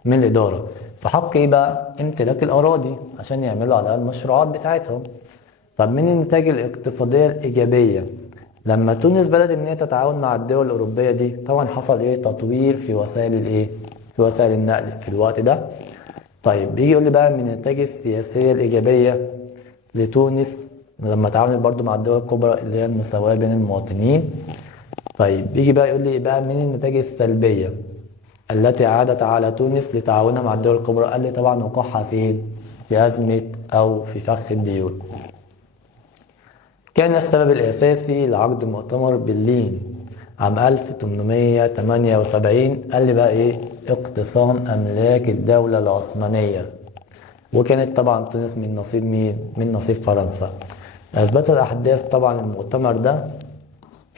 من الإدارة في حق إيه بقى؟ امتلاك الأراضي عشان يعملوا على المشروعات بتاعتهم. طب من النتائج الاقتصادية الإيجابية لما تونس بدأت إن هي تتعاون مع الدول الأوروبية دي؟ طبعا حصل إيه؟ تطوير في وسائل الإيه؟ في وسائل النقل في الوقت ده. طيب بيجي يقول لي بقى من النتائج السياسية الإيجابية لتونس لما تعاونت برضو مع الدول الكبرى اللي هي المساواة بين المواطنين. طيب بيجي بقى يقول لي بقى من النتائج السلبية التي عادت على تونس لتعاونها مع الدول الكبرى، قال لي طبعا وقوعها فين؟ في أزمة أو في فخ الديون. كان السبب الأساسي لعقد مؤتمر برلين عام 1878 قال لي بقى إيه؟ اقتسام أملاك الدولة العثمانية، وكانت طبعا تونس من نصيب مين؟ من نصيب فرنسا. أثبتت الأحداث طبعا المؤتمر ده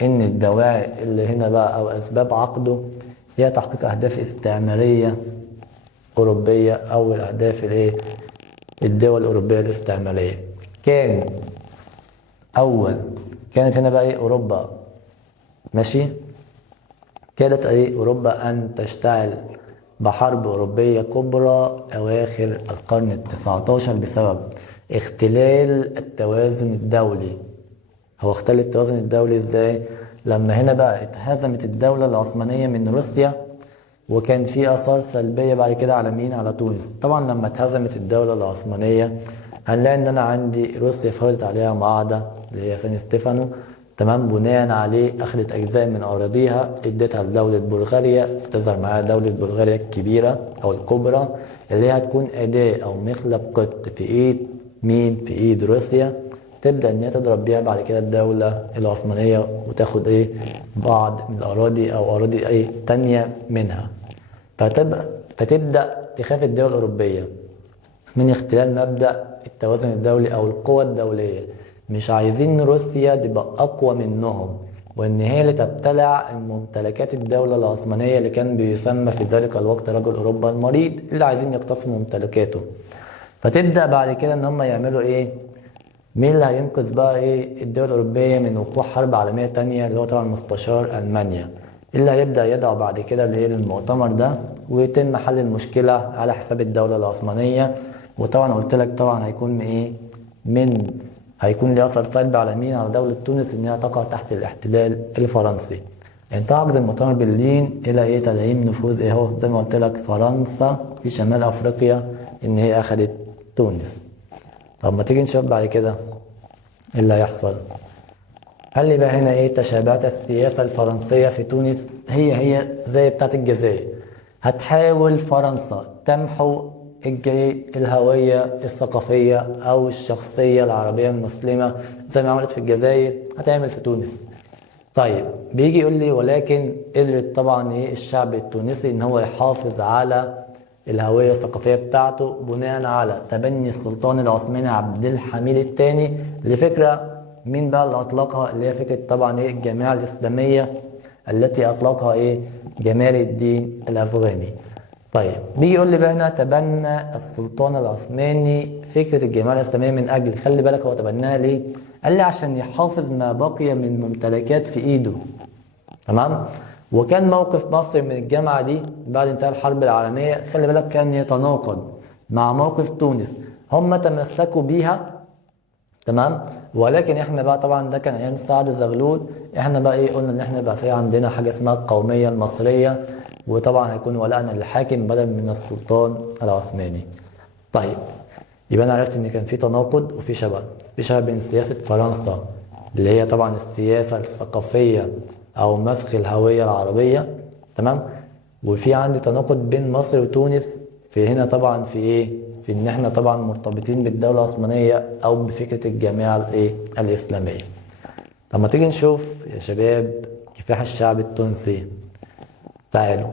إن الدواعي اللي هنا بقى أو أسباب عقده هي تحقيق أهداف استعمارية أوروبية أو الأهداف الإيه؟ الدول الأوروبية الاستعمارية. كانت هنا بقى إيه؟ أوروبا ماشي؟ كادت إيه؟ أوروبا أن تشتعل بحرب أوروبية كبرى أواخر القرن ال19 بسبب اختلال التوازن الدولي. هو اختل التوازن الدولي ازاي؟ لما هنا بقى اتهزمت الدولة العثمانية من روسيا، وكان في آثار سلبية بعد كده على مين؟ على تونس. طبعا لما اتهزمت الدولة العثمانية هنلاقي ان انا عندي روسيا فرضت عليها معاهدة اللي هي سان ستيفانو، تمام، بناء عليه اخذت اجزاء من اراضيها اديتها لدولة بلغاريا، تظهر معاها دولة بلغاريا الكبيرة او الكبرى اللي هي هتكون اداة او مخلب قط في ايد مين؟ في ايد روسيا، تبدأ ان هي تضرب بيها بعد كده الدولة العثمانية وتاخد ايه؟ بعض من الاراضي او اراضي ايه تانية منها. فتبدأ تخاف الدول الأوروبية من اختلال مبدأ التوازن الدولي أو القوى الدولية، مش عايزين روسيا تبقى أقوى منهم وإن هي اللي تبتلع ممتلكات الدولة العثمانية اللي كان بيسمى في ذلك الوقت رجل أوروبا المريض، اللي عايزين يقتسموا ممتلكاته. فتبدأ بعد كده إن هم يعملوا إيه؟ مين اللي هينقذ بقى إيه الدول الأوروبية من وقوع حرب عالمية تانية؟ اللي هو طبعا مستشار ألمانيا، اللي هيبدأ يدعو بعد كده للمؤتمر ده ويتم حل المشكلة على حساب الدولة العثمانية. وطبعا قلت لك طبعا هيكون ايه؟ هيكون ليه أثر سلبي على مين؟ على دولة تونس إنها تقع تحت الاحتلال الفرنسي. انتهى عقد المؤتمر برلين إلى ايه؟ تدعيم نفوذ ايه اهو زي ما قلت لك فرنسا في شمال أفريقيا، إن هي أخدت تونس. طب ما تيجي نشوف بعد كده ايه اللي هيحصل. قال لي بقى هنا ايه؟ تشابهات السياسة الفرنسية في تونس هي زي بتاعت الجزائر. هتحاول فرنسا تمحو الهوية الثقافية أو الشخصية العربية المسلمة زي ما عملت في الجزائر، هتعمل في تونس. طيب بيجي يقول لي ولكن قدرت طبعا ايه الشعب التونسي ان هو يحافظ على الهوية الثقافية بتاعته بناء على تبني السلطان العثماني عبد الحميد الثاني لفكرة مين بقى اللي أطلقها؟ اللي هي فكرة طبعا ايه الجامعة الإسلامية التي أطلقها ايه جمال الدين الأفغاني. طيب بيجي يقول لي بقى هنا تبنى السلطان العثماني فكرة الجماعة الإسلامية من أجل، خلي بالك هو تبناها ليه؟ قال لي عشان يحافظ ما بقي من ممتلكات في إيده، تمام؟ وكان موقف مصر من الجامعة دي بعد انتهاء الحرب العالمية خلي بالك كان يتناقض مع موقف تونس. هم تمسكوا بيها تمام. ولكن احنا بقى طبعا ده كان ايام سعد زغلول، احنا بقى ايه قلنا ان احنا بقى في عندنا حاجه اسمها القوميه المصريه، وطبعا هيكون ولائنا للحاكم بدل من السلطان العثماني. طيب، يبقى انا عرفت ان كان في تناقض وفي شبه، في شبه بين سياسه فرنسا اللي هي طبعا السياسه الثقافيه او مسخ الهويه العربيه، تمام، وفي عندي تناقض بين مصر وتونس في هنا طبعا في ايه، في ان احنا طبعا مرتبطين بالدوله العثمانيه او بفكره الجامعه الايه الاسلاميه. طب ما تيجي نشوف يا شباب كفاح الشعب التونسي. تعالوا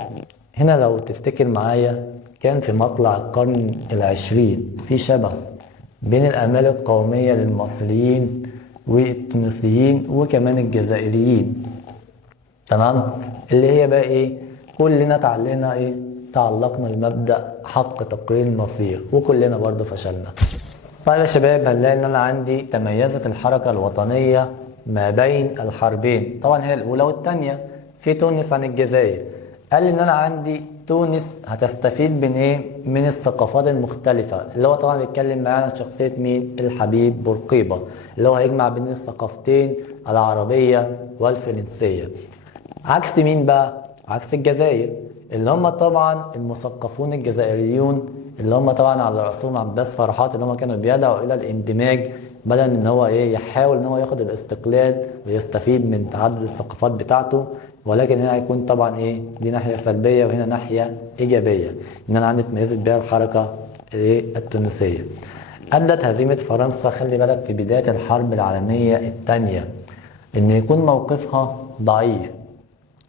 هنا لو تفتكر معايا، كان في مطلع القرن العشرين في شبه بين الآمال القومية للمصريين والتونسيين وكمان الجزائريين، تمام، اللي هي بقى ايه، كلنا تعلقنا بمبدأ حق تقرير المصير، وكلنا برضو فشلنا. طيب يا شباب، هنلاقي ان انا عندي تميزت الحركة الوطنية ما بين الحربين، طبعا هي الاولى والثانية في تونس عن الجزائر. قال ان انا عندي تونس هتستفيد من ايه، من الثقافات المختلفة، اللي هو طبعا بيتكلم معانا عن شخصية مين، الحبيب بورقيبة، اللي هو هيجمع بين الثقافتين العربية والفرنسية. عكس مين بقى؟ عكس الجزائر، اللي هم طبعا المثقفون الجزائريون، اللي هم طبعا على رأسهم عباس فرحات، اللي هم كانوا بيدعوا الى الاندماج بدل ان هو ايه يحاول ان هو ياخد الاستقلال ويستفيد من تعدد الثقافات بتاعته. ولكن هنا هيكون طبعا ايه، دي ناحيه سلبيه وهنا ناحيه ايجابيه، ان انا عندي تميزت بيها الحركه ايه التونسيه. ادت هزيمه فرنسا، خلي بالك، في بدايه الحرب العالميه الثانيه ان يكون موقفها ضعيف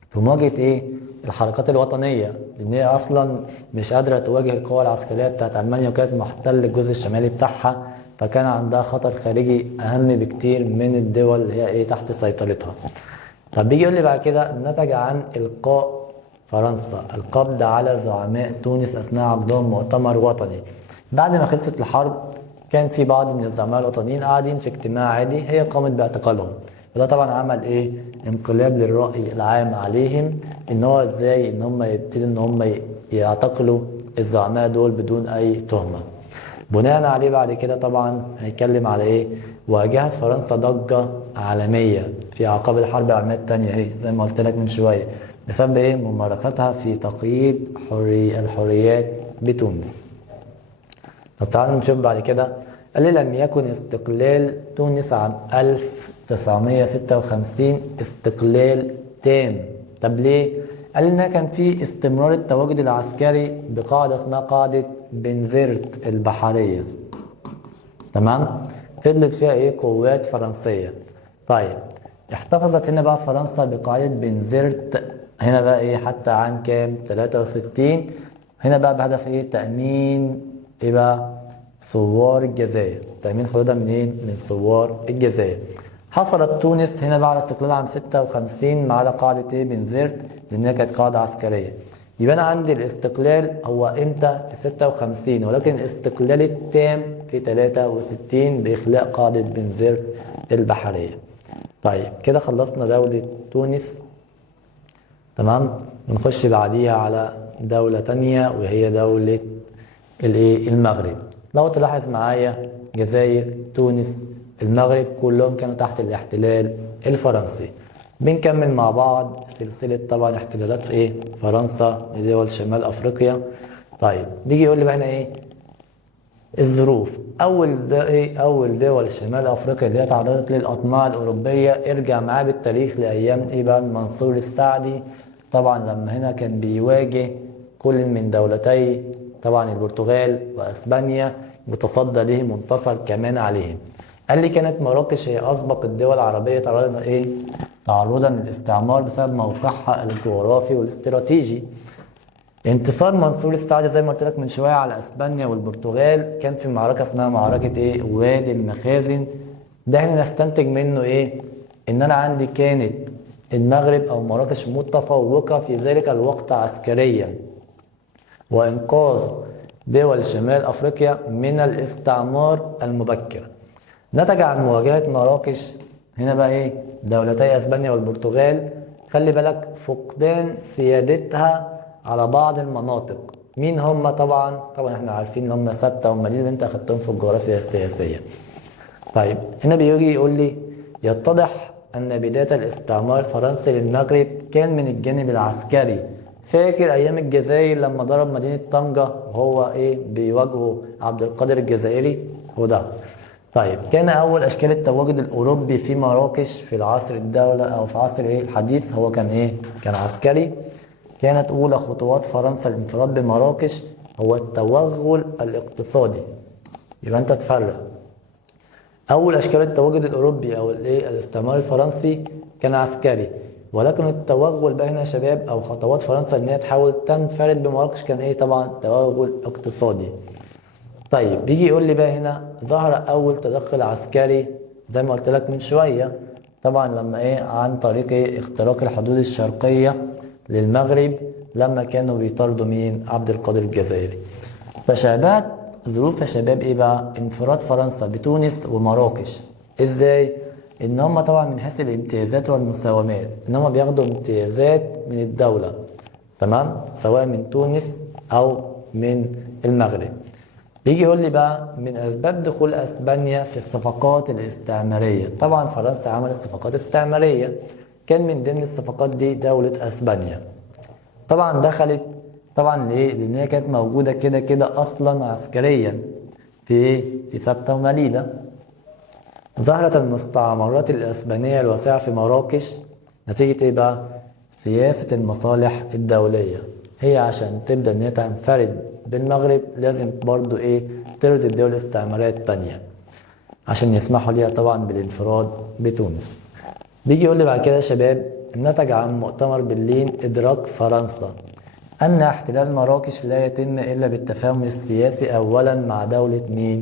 في مواجهه ايه الحركات الوطنيه، لان هي اصلا مش قادره تواجه القوى العسكريه بتاعت المانيا، وكانت محتله الجزء الشمالي بتاعها، فكان عندها خطر خارجي اهم بكتير من الدول اللي هي ايه تحت سيطرتها. طب بيجي يقول لي بعد كده نتج عن القاء فرنسا القبض على زعماء تونس اثناء عقدهم مؤتمر وطني. بعد ما خلصت الحرب كان في بعض من الزعماء الوطنيين قاعدين في اجتماع عادي، هي قامت باعتقالهم، وده طبعا عمل ايه انقلاب للرأي العام عليهم، ان هو ازاي ان هم يبتدوا ان هم يعتقلوا الزعماء دول بدون اي تهمة. بناء عليه بعد كده طبعا هيتكلم على ايه، واجهت فرنسا ضجة عالمية في أعقاب الحرب العالمية الثانية، اهي زي ما قلت لك من شوية، بسبب ايه ممارستها في تقييد الحريات بتونس. طب تعالوا نشوف بعد كده. قال لي لم يكن استقلال تونس عام 1956 استقلال تام. طب ليه؟ قال لنا كان في استمرار التواجد العسكري بقاعدة اسمها قاعدة بنزرت البحرية، تمام؟ فضلت فيها ايه قوات فرنسية. طيب، احتفظت هنا بقى فرنسا بقاعدة بنزرت هنا بقى ايه حتى عام كام 63، هنا بقى بهدف ايه تأمين ايه بقى ثوار الجزائر، تأمين حدودها منين من ثوار الجزائر. حصلت تونس هنا بقى على استقلال عام 56 ما عدا قاعدة ايه بنزرت، لأنها كانت قاعدة عسكرية. يبقى أنا عندي الاستقلال هو إمتى في 56، ولكن الاستقلال التام في 63 بإخلاء قاعدة بنزرت البحرية. طيب كده خلصنا دولة تونس، تمام. ونخش بعديها على دولة تانية وهي دولة المغرب. لو تلاحظ معايا جزائر، تونس، المغرب كلهم كانوا تحت الاحتلال الفرنسي. بنكمل مع بعض سلسلة طبعا احتلالات فرنسا لدول شمال افريقيا. طيب نيجي يقول لي بقى هنا الظروف. اول دول شمال افريقيا اللي هي تعرضت للاطماع الاوروبيه، ارجع معاه بالتاريخ لايام بقى المنصور السعدي. طبعا لما هنا كان بيواجه كل من دولتي طبعا البرتغال واسبانيا، متصدى له منتصر كمان عليهم. قال لي كانت مراكش هي اسبق الدول العربيه تعرضا للاستعمار بسبب موقعها الجغرافي والاستراتيجي. انتصار منصور السعدي زي ما قلت لك من شويه على اسبانيا والبرتغال كان في معركه اسمها معركه وادي المخازن. ده احنا نستنتج منه ان انا عندي كانت المغرب او مراكش متفوقه في ذلك الوقت عسكريا، وانقاذ دول شمال افريقيا من الاستعمار المبكر. نتج عن مواجهه مراكش هنا بقى دولتي اسبانيا والبرتغال، خلي بالك، فقدان سيادتها على بعض المناطق. مين هم؟ طبعا احنا عارفين ان هم ستة، هم دي اللي انت اخدتهم في الجغرافيا السياسية. طيب هنا بيجي يقول لي يتضح أن بداية الاستعمار الفرنسي للمغرب كان من الجانب العسكري. فاكر أيام الجزائر لما ضرب مدينة طنجة وهو بيواجهه عبد القادر الجزائري؟ هو ده. طيب كان أول أشكال التواجد الأوروبي في مراكش في العصر الدولة أو في عصر الحديث هو كان كان عسكري. كانت أولى خطوات فرنسا للانفراد بمراكش هو التوغل الاقتصادي. يبقى أنت تفرق أول أشكال التواجد الأوروبي أو الاستعمار الفرنسي كان عسكري، ولكن التوغل بقى هنا يا شباب أو خطوات فرنسا إن هي تحاول تنفرد بمراكش كان طبعا توغل اقتصادي. طيب بيجي يقول لي بقى هنا ظهر أول تدخل عسكري زي ما قلت لك من شوية، طبعا لما عن طريق اختراق الحدود الشرقية للمغرب لما كانوا بيطاردوا مين؟ عبد القادر الجزائري. تشابهت ظروف يا شباب بقى انفراد فرنسا بتونس ومراكش. ازاي؟ ان هم طبعا من حيث الامتيازات والمساومات ان هم بياخدوا امتيازات من الدولة، تمام، سواء من تونس او من المغرب. بيجي يقول لي بقى من اسباب دخول اسبانيا في الصفقات الاستعمارية. طبعا فرنسا عملت صفقات استعمارية، كان من ضمن الصفقات دي دولة اسبانيا. طبعا دخلت طبعا ليه؟ لان هي كانت موجوده كده كده اصلا عسكريا في سبته ومليله. ظهرت المستعمرات الاسبانيه الواسعه في مراكش نتيجه بقى؟ سياسه المصالح الدوليه. هي عشان تبدا ان هي تنفرد بالمغرب لازم برضو ترضي الدول الاستعماريه التانيه عشان يسمحوا ليها طبعا بالانفراد بتونس. بيجي يقول لي بعد كده يا شباب نتج عن مؤتمر برلين ادراك فرنسا أن احتلال مراكش لا يتم إلا بالتفاهم السياسي أولا مع دولة مين؟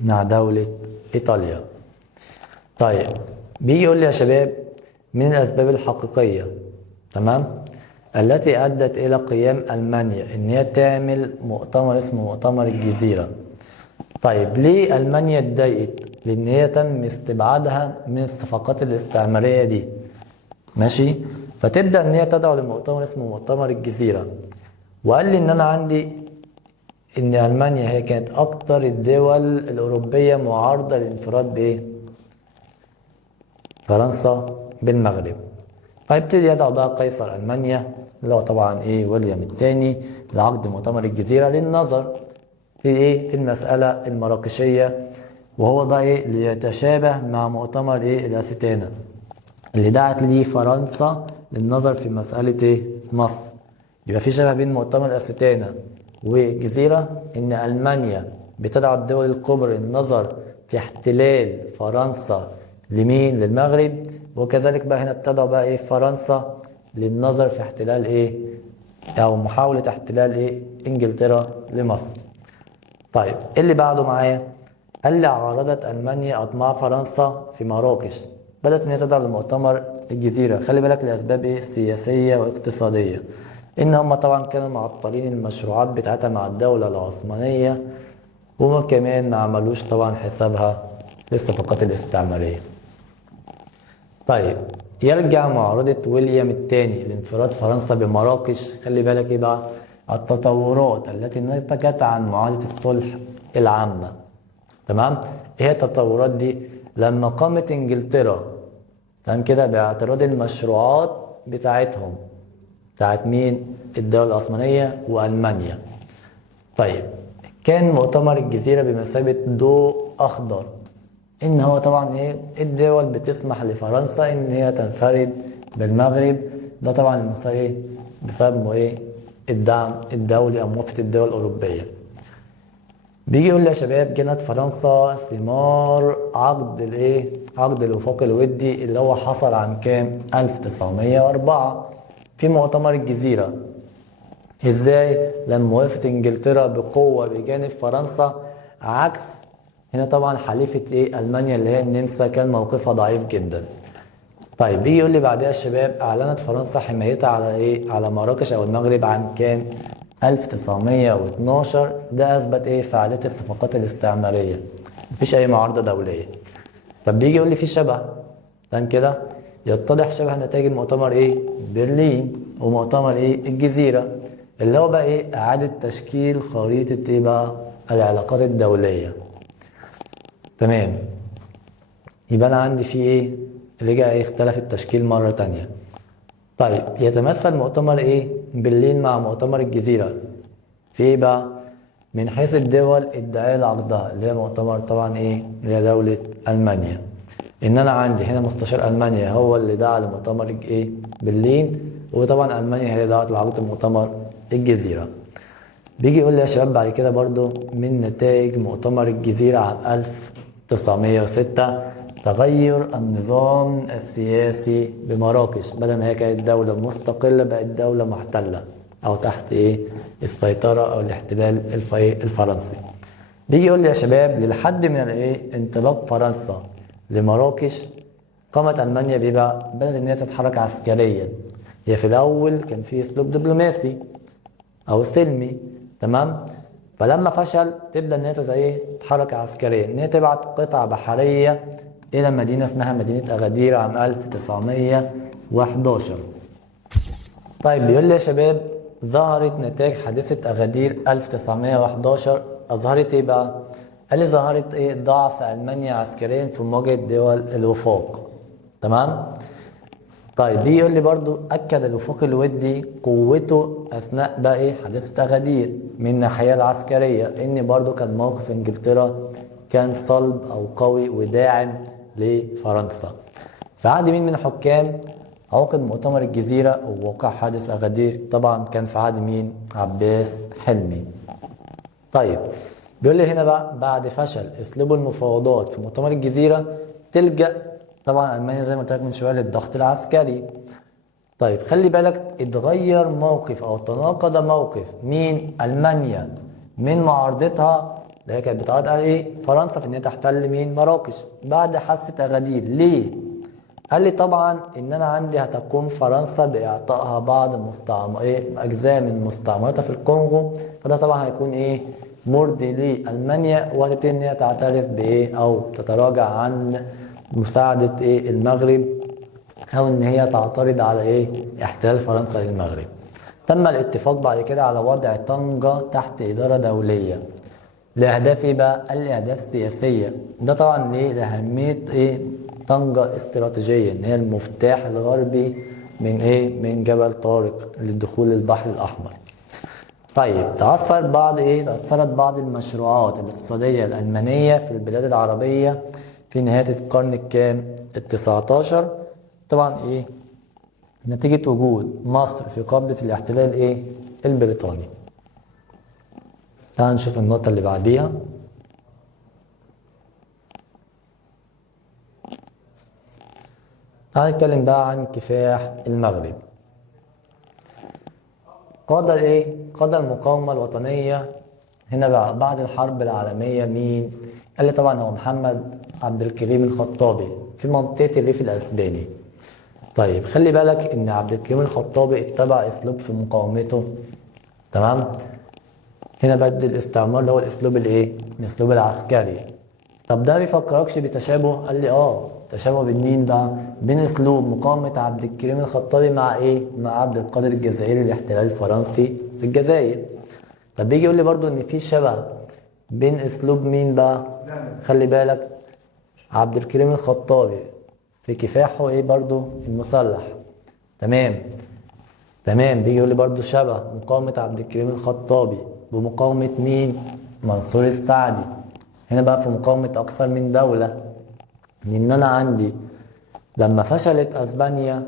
مع دولة إيطاليا. طيب بيجي يقول لي يا شباب من الأسباب الحقيقية، تمام، التي أدت إلى قيام ألمانيا إن هي تعمل مؤتمر اسمه مؤتمر الجزيرة. طيب ليه ألمانيا اتضايقت؟ لأن هي تم استبعادها من الصفقات الاستعمارية دي، ماشي؟ فتبدأ ان هي تدعو لمؤتمر اسمه مؤتمر الجزيرة. وقال لي ان انا عندي ان المانيا هي كانت اكتر الدول الاوروبية معارضة للانفراد فرنسا بالمغرب. فيبتدي يدعو بقى قيصر المانيا اللي هو طبعا ويليام الثاني لعقد مؤتمر الجزيرة للنظر في في المسألة المراكشية، وهو بقى ليتشابه مع مؤتمر الاستانا اللي دعت ليه فرنسا للنظر في مسألة مصر. يبقى في شبه بين مؤتمر الاستانا والجزيرة ان ألمانيا بتدعو الدول الكبرى للنظر في احتلال فرنسا لمين؟ للمغرب، وكذلك بقى هنا بتدعو بقى فرنسا للنظر في احتلال او محاولة احتلال انجلترا لمصر. طيب اللي بعده معايا قال لي عارضت ألمانيا أطماع فرنسا في مراكش، بدأت ان هي تدعو لمؤتمر الجزيرة. خلي بالك لأسباب سياسية واقتصادية، ان هم طبعا كانوا معطلين المشروعات بتاعتها مع الدولة العثمانية، وما كمان ما عملوش طبعا حسابها للصفقات الاستعمارية. طيب يرجع معارضة ويليام الثاني لانفراد فرنسا بمراكش. خلي بالك بقى التطورات التي نتجت عن معاهدة الصلح العامة، تمام؟ ايه التطورات دي؟ لما قامت انجلترا تمام كده باعتراض المشروعات بتاعتهم بتاعت مين؟ الدولة العثمانية وألمانيا. طيب كان مؤتمر الجزيرة بمثابة ضوء أخضر، إن هو طبعا الدول بتسمح لفرنسا إن هي تنفرد بالمغرب. ده طبعا بسبب الدعم الدولي أو موافقة الدول الأوروبية. بيجي يقول لي يا شباب كانت فرنسا ثمار عقد الوفاق الودي اللي هو حصل عن كام؟ 1904 في مؤتمر الجزيرة. ازاي؟ لما وقفت انجلترا بقوة بجانب فرنسا، عكس هنا طبعا حليفة ألمانيا اللي هي النمسا كان موقفها ضعيف جدا. طيب بيجي يقول لي بعدها الشباب اعلنت فرنسا حمايتها على على مراكش او المغرب عن كام؟ 1912. ده اثبت فعالية الصفقات الاستعمارية، مفيش اي معارضة دولية. طب بيجي يقول لي في شبه تمام كده، يتضح شبه نتائج المؤتمر برلين ومؤتمر الجزيرة، اللي هو بقى اعادة تشكيل خريطة بقى العلاقات الدولية. تمام. يبقى أنا عندي فيه إيه؟ رجع إيه؟ اختلف التشكيل مرة تانية. طيب يتمثل مؤتمر إيه؟ برلين مع مؤتمر الجزيرة في إيه بقى؟ من حيث الدول الداعية لعقدها، اللي هي مؤتمر طبعا إيه؟ اللي هي دولة ألمانيا. إن أنا عندي هنا مستشار ألمانيا هو اللي دعا لمؤتمر إيه؟ برلين، وطبعا ألمانيا هي اللي دعت لعقد مؤتمر الجزيرة. بيجي يقول لي يا شباب بعد كده برضو من نتائج مؤتمر الجزيرة عام 1906 تغير النظام السياسي بمراكش، بدل ما هي كانت دولة مستقلة بقت دولة محتلة أو تحت إيه السيطرة أو الاحتلال الفرنسي. بيجي يقول لي يا شباب للحد من الإيه انطلاق فرنسا لمراكش قامت ألمانيا بإيه بقى؟ بدأت إن هي تتحرك عسكريا. هي في الأول كان في أسلوب دبلوماسي او سلمي، تمام. فلما فشل تبدا ان هي تتحرك عسكريا، ان هي تبعت قطع بحريه الى مدينه اسمها مدينه اغادير عام 1911. طيب بيقول لي يا شباب ظهرت نتائج حادثه اغادير 1911. اظهرت ايه بقى؟ قال لي ظهرت ايه؟ ضعف المانيا عسكريا في مواجهه دول الوفاق، تمام. طيب بيقول لي برضو أكد الوفاق الودي قوته أثناء بقى إيه حادثة أغادير من الناحية العسكرية، إن برضو كان موقف إنجلترا كان صلب أو قوي وداعم لفرنسا. في عهد مين من الحكام عقد مؤتمر الجزيرة ووقع حادث أغادير؟ طبعا كان في عهد مين؟ عباس حلمي. طيب بيقول لي هنا بقى بعد فشل أسلوب المفاوضات في مؤتمر الجزيرة تلجأ طبعا ألمانيا زي ما قلت لك من شوية للضغط العسكري. طيب خلي بالك اتغير موقف أو تناقض موقف مين؟ ألمانيا من معارضتها اللي هي كانت بتعارض على إيه؟ فرنسا في إن هي تحتل مين؟ مراكش بعد حادثة أغادير. ليه؟ قال لي طبعا إن أنا عندي هتقوم فرنسا بإعطائها بعض أجزاء من مستعمراتها في الكونغو، فده طبعا هيكون إيه؟ مرضي لألمانيا، وهتبتدي إن هي تعترف بإيه؟ أو تتراجع عن مساعدة إيه المغرب، أو إن هي تعترض على إيه احتلال فرنسا للمغرب. تم الاتفاق بعد كده على وضع طنجة تحت إدارة دولية لأهداف إيه بقى؟ قال لي أهداف سياسية. ده طبعا ليه؟ لأهمية إيه طنجة استراتيجية، إن هي المفتاح الغربي من إيه؟ من جبل طارق للدخول للبحر الأحمر. طيب تأثرت بعض المشروعات الاقتصادية الألمانية في البلاد العربية في نهاية القرن الكام؟ ال19. طبعا ايه؟ نتيجة وجود مصر في قبضة الاحتلال ايه؟ البريطاني. تعال نشوف النقطة اللي بعديها. تعال نتكلم بقى عن كفاح المغرب. قاد المقاومة الوطنية هنا بقى بعد الحرب العالمية مين؟ قال لي طبعا هو محمد عبد الكريم الخطابي في منطقة الريف الأسباني. طيب خلي بالك إن عبد الكريم الخطابي اتبع أسلوب في مقاومته، تمام؟ هنا بدل الاستعمار اللي هو الأسلوب الإيه؟ الأسلوب العسكري. طب ده بيفكركش بتشابه؟ قال لي تشابه بين مين بقى؟ بين أسلوب مقاومة عبد الكريم الخطابي مع إيه؟ مع عبد القادر الجزائري الاحتلال الفرنسي في الجزائر. طب بيجي يقول لي برضو إن في شبه بين أسلوب مين بقى؟ خلي بالك عبد الكريم الخطابي في كفاحه ايه برضو المسلح، تمام. بيجي يقول لي برضو شبه مقاومة عبد الكريم الخطابي بمقاومة مين؟ منصور السعدي. هنا بقى في مقاومة أكثر من دولة، لأن أنا عندي لما فشلت أسبانيا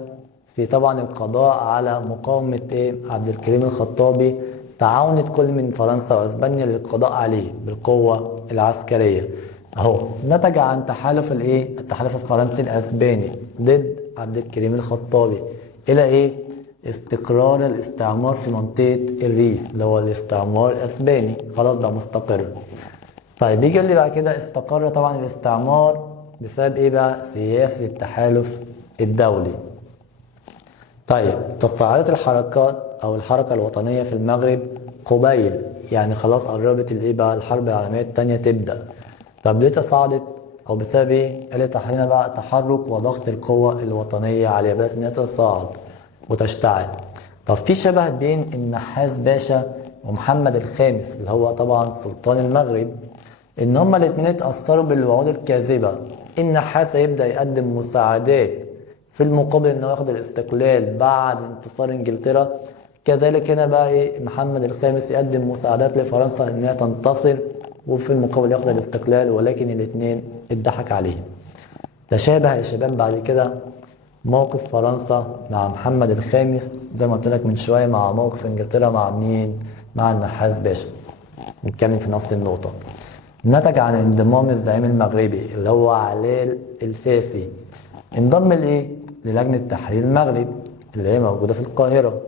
في طبعا القضاء على مقاومة ايه عبد الكريم الخطابي، تعاونت كل من فرنسا وأسبانيا للقضاء عليه بالقوة العسكرية. اهو نتج عن تحالف التحالف الفرنسي الاسباني ضد عبد الكريم الخطابي الى ايه؟ استقرار الاستعمار في منطقة الريف اللي هو الاستعمار الاسباني، خلاص بقى مستقر. طيب يجي لي بعد كده استقر طبعا الاستعمار بسبب ايه بقى؟ سياسة التحالف الدولي. طيب تصاعدت الحركات او الحركة الوطنية في المغرب قبيل، يعني خلاص قربت الايه بقى الحرب العالمية الثانية تبدأ. طب ليه تصاعدت او بسبب ايه؟ قال هنا بقى تحرك وضغط القوة الوطنية عليها، بدأت ان هي تتصاعد وتشتعل. طب في شبه بين النحاس باشا ومحمد الخامس اللي هو طبعا سلطان المغرب، ان هما الاتنين اتأثروا بالوعود الكاذبة. النحاس هيبدأ يقدم مساعدات في المقابل انه ياخد الاستقلال بعد انتصار انجلترا. كذلك هنا بقى ايه محمد الخامس يقدم مساعدات لفرنسا انها تنتصر وفي المقابل ياخد الاستقلال، ولكن الاتنين اتضحك عليهم. تشابه يا شباب بعد كده موقف فرنسا مع محمد الخامس زي ما قلت لك من شويه مع موقف انجلترا مع مين؟ مع النحاس باشا. نتكلم في نفس النقطه. نتج عن انضمام الزعيم المغربي اللي هو علال الفاسي. انضم لايه؟ للجنه تحرير المغرب اللي هي موجوده في القاهره.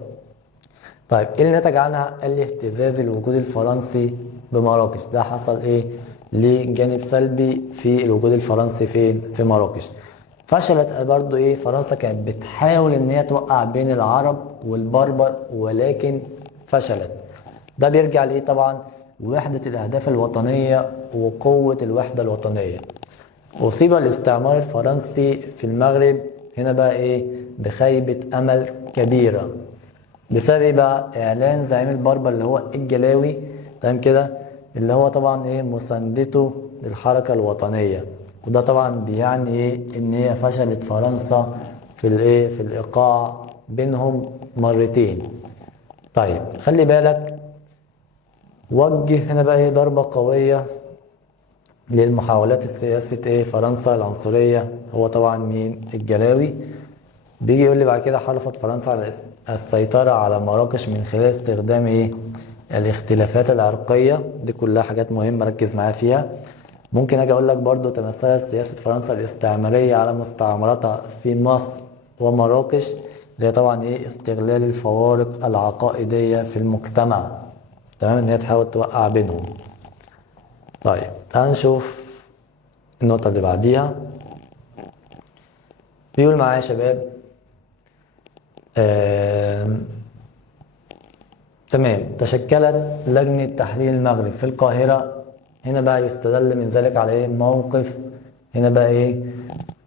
طيب ايه اللي نتج عنها؟ قال لي اهتزاز الوجود الفرنسي بمراكش. ده حصل ايه؟ ليه جانب سلبي في الوجود الفرنسي فين؟ في مراكش. فشلت برضو ايه فرنسا، كانت بتحاول ان هي توقع بين العرب والبربر ولكن فشلت. ده بيرجع لايه طبعا؟ وحدة الاهداف الوطنية وقوة الوحدة الوطنية. اصيب الاستعمار الفرنسي في المغرب هنا بقى ايه؟ بخيبة امل كبيرة. بسبب ايه بقى؟ اعلان زعيم البربر اللي هو الجلاوي، تمام كده، اللي هو طبعا ايه مساندته للحركة الوطنية. وده طبعا بيعني ايه؟ ان هي فشلت فرنسا في الايه؟ في الايقاع بينهم مرتين. طيب خلي بالك، وجه هنا بقى ايه ضربة قوية للمحاولات السياسية ايه فرنسا العنصرية. هو طبعا مين؟ الجلاوي. بيجي يقول لي بعد كده حرصت فرنسا على السيطرة على مراكش من خلال استخدام ايه؟ الاختلافات العرقية. دي كلها حاجات مهمة ركز معايا فيها. ممكن اجي اقول لك برضو تمثلت سياسة فرنسا الاستعمارية على مستعمراتها في مصر ومراكش، اللي هي طبعا ايه؟ استغلال الفوارق العقائدية في المجتمع، تمام، ان هي تحاول توقع بينهم. طيب تعال نشوف النقطة اللي بعديها. بيقول معايا يا شباب تمام، تشكلت لجنة تحرير المغرب في القاهرة. هنا بقى يستدل من ذلك على ايه؟ موقف هنا بقى ايه؟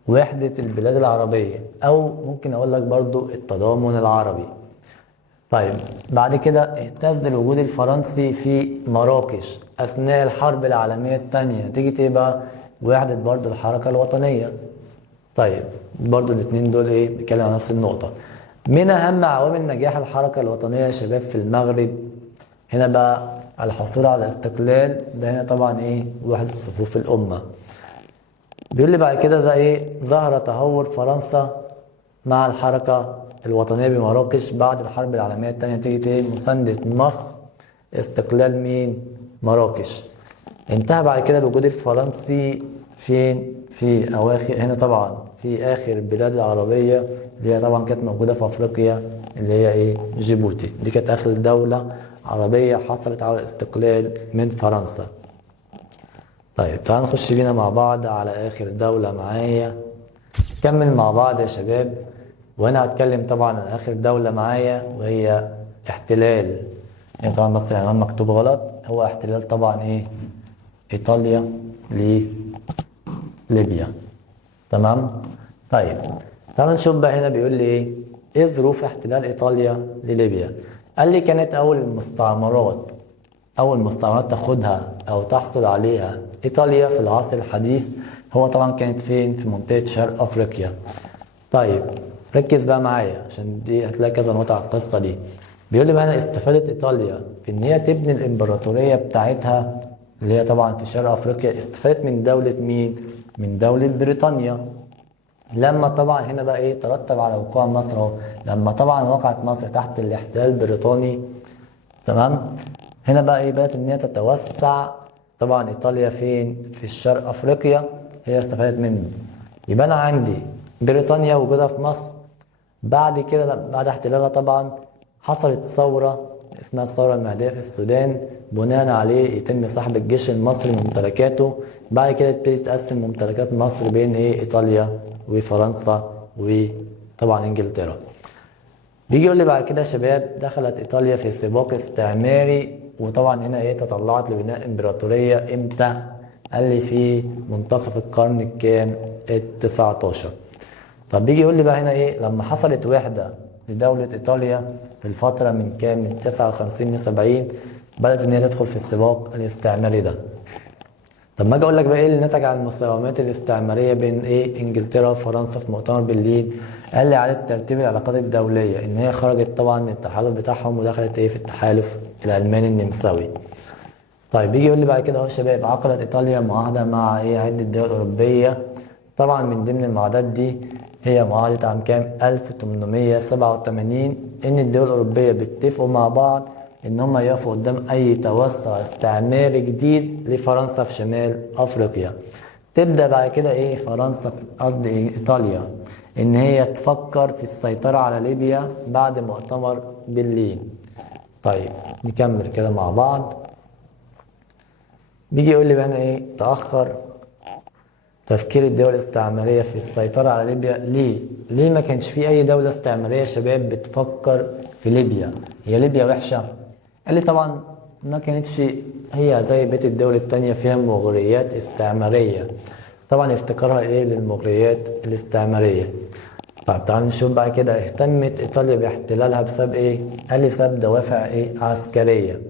وحدة البلاد العربية، او ممكن اقول لك برضو التضامن العربي. طيب بعد كده اهتز الوجود الفرنسي في مراكش اثناء الحرب العالمية الثانية نتيجة ايه بقى؟ وحدة برضو الحركة الوطنية. طيب برضو الاثنين دول ايه؟ بيتكلم عن نفس النقطة. من اهم عوامل نجاح الحركة الوطنية يا شباب في المغرب هنا بقى الحصول على الاستقلال. ده هنا طبعا ايه؟ وحدة صفوف الامة. بيقول لي بعد كده ده ايه؟ ظهر تهور فرنسا مع الحركة الوطنية بمراكش بعد الحرب العالمية الثانية نتيجة ايه؟ مساندة مصر استقلال مين؟ مراكش. انتهى بعد كده الوجود الفرنسي فين؟ في اواخر هنا طبعا في اخر البلاد العربية اللي هي طبعا كانت موجودة في افريقيا اللي هي ايه؟ جيبوتي. دي كانت اخر دولة عربية حصلت على الاستقلال من فرنسا. طيب تعال نخش بينا مع بعض على اخر دولة معايا. نكمل مع بعض يا شباب. وانا هتكلم طبعا عن اخر دولة معايا وهي احتلال، يعني طبعا بس العنوان مكتوب غلط، هو احتلال طبعا ايه؟ ايطاليا لليبيا. تمام. طيب تعال نشوف بقى هنا بيقول لي ايه ظروف احتلال ايطاليا لليبيا. قال لي كانت اول مستعمرات تاخدها او تحصل عليها ايطاليا في العصر الحديث هو طبعا كانت فين؟ في منطقة شرق افريقيا. طيب ركز بقى معايا عشان دي هتلاقي كذا نقطة على القصة دي. بيقول لي بقى انا استفادت ايطاليا في ان هي تبني الامبراطورية بتاعتها اللي هي طبعا في شرق افريقيا. استفادت من دولة مين؟ من دولة بريطانيا. لما طبعا هنا بقى ايه؟ ترتب على وقوع مصر اهو. لما طبعا وقعت مصر تحت الاحتلال البريطاني، تمام، هنا بقى ايه؟ بدأت ان هي تتوسع. طبعا ايطاليا فين؟ في الشرق افريقيا، هي استفادت منه. يبقى انا عندي بريطانيا وجودها في مصر. بعد كده بعد احتلالها طبعا حصلت ثورة اسمها الثورة المهدية في السودان، بناء عليه يتم سحب الجيش المصري من ممتلكاته. بعد كده تبتدي تقسم ممتلكات مصر بين ايه؟ ايطاليا وفرنسا وطبعا انجلترا. بيجي يقول لي بعد كده يا شباب دخلت ايطاليا في سباق استعماري، وطبعا هنا ايه؟ تطلعت لبناء امبراطورية امتى؟ قال لي في منتصف القرن الكام؟ ال19. طب بيجي يقول لي بقى هنا ايه؟ لما حصلت وحدة لدولة ايطاليا في الفترة من كام؟ من 59 ل 70 بدأت ان هي تدخل في السباق الاستعماري ده. طب ما اجي اقول لك بقى ايه اللي نتج عن المساومات الاستعماريه بين ايه انجلترا وفرنسا في مؤتمر برلين؟ قال لي اعاده ترتيب العلاقات الدوليه، ان هي خرجت طبعا من التحالف بتاعهم ودخلت ايه في التحالف الالماني النمساوي. طيب يجي يقول لي بعد كده اهو يا شباب، عقدت ايطاليا معاهده مع ايه عده دول اوروبيه. طبعا من ضمن المعاهدات دي هي معاهده عام كام 1887، ان الدول الاوروبيه بيتفقوا مع بعض ان هم يقفوا قدام اي توسع استعماري جديد لفرنسا في شمال افريقيا. تبدا بعد كده ايه فرنسا، قصدي إيه ايطاليا، ان هي تفكر في السيطره على ليبيا بعد مؤتمر برلين. طيب نكمل كده مع بعض. بيجي يقول لي بقى هنا ايه، تأخر تفكير الدول الاستعمارية في السيطرة على ليبيا. ليه؟ ليه ما كانش في أي دولة استعمارية يا شباب بتفكر في ليبيا؟ هي ليبيا وحشة؟ قال لي طبعا ما كانتش هي زي بقية الدول التانية فيها مغريات استعمارية. طبعا افتكارها ايه للمغريات الاستعمارية. طيب تعالوا نشوف بعد كده، اهتمت إيطاليا باحتلالها بسبب ايه؟ قال لي بسبب دوافع ايه عسكرية.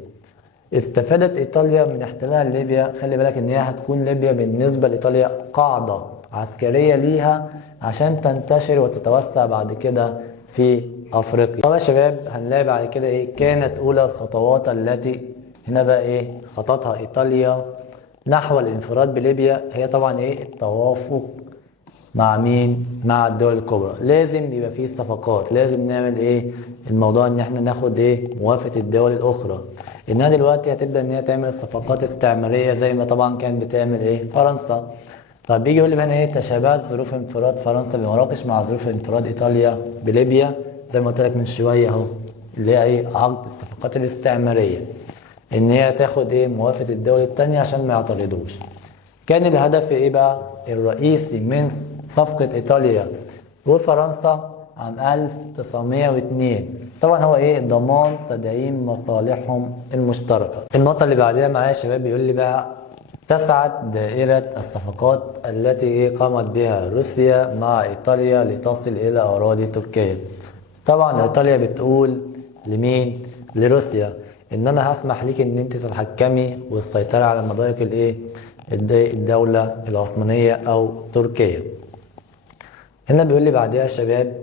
استفادت ايطاليا من احتلال ليبيا. خلي بالك ان هي هتكون ليبيا بالنسبه لايطاليا قاعده عسكريه ليها عشان تنتشر وتتوسع بعد كده في افريقيا. طبعا يا شباب هنلاقي بعد كده ايه، كانت اولى الخطوات التي هنا بقى ايه خطتها ايطاليا نحو الانفراد بليبيا هي طبعا ايه التوافق مع مين؟ مع الدول الكبرى. لازم يبقى فيه صفقات، لازم نعمل ايه الموضوع ان احنا ناخد ايه موافقة الدول الاخرى. انها دلوقتي هتبدأ ان هي تعمل صفقات استعمارية زي ما طبعا كانت بتعمل ايه فرنسا. طب بيجي يقول لي هنا ايه، تشابهت ظروف انفراد فرنسا بمراكش مع ظروف انفراد ايطاليا بليبيا، زي ما قلت لك من شوية اهو، اللي هي ايه عقد الصفقات الاستعمارية، ان هي تاخد ايه موافقة الدول التانية عشان ما يعترضوش. كان الهدف ايه بقى الرئيسي من صفقة ايطاليا وفرنسا عام 1902؟ طبعا هو ايه ضمان تدعيم مصالحهم المشتركة. النقطة اللي بعدها معايا يا شباب بيقول لي بقى، اتسعت دائرة الصفقات التي ايه قامت بها روسيا مع ايطاليا لتصل الى اراضي تركيا. طبعا ايطاليا بتقول لمين؟ لروسيا ان انا هسمح ليك ان انت تتحكمي والسيطرة على مضايق الايه الدولة العثمانية او تركيا. هنا بيقول لي بعدها يا شباب،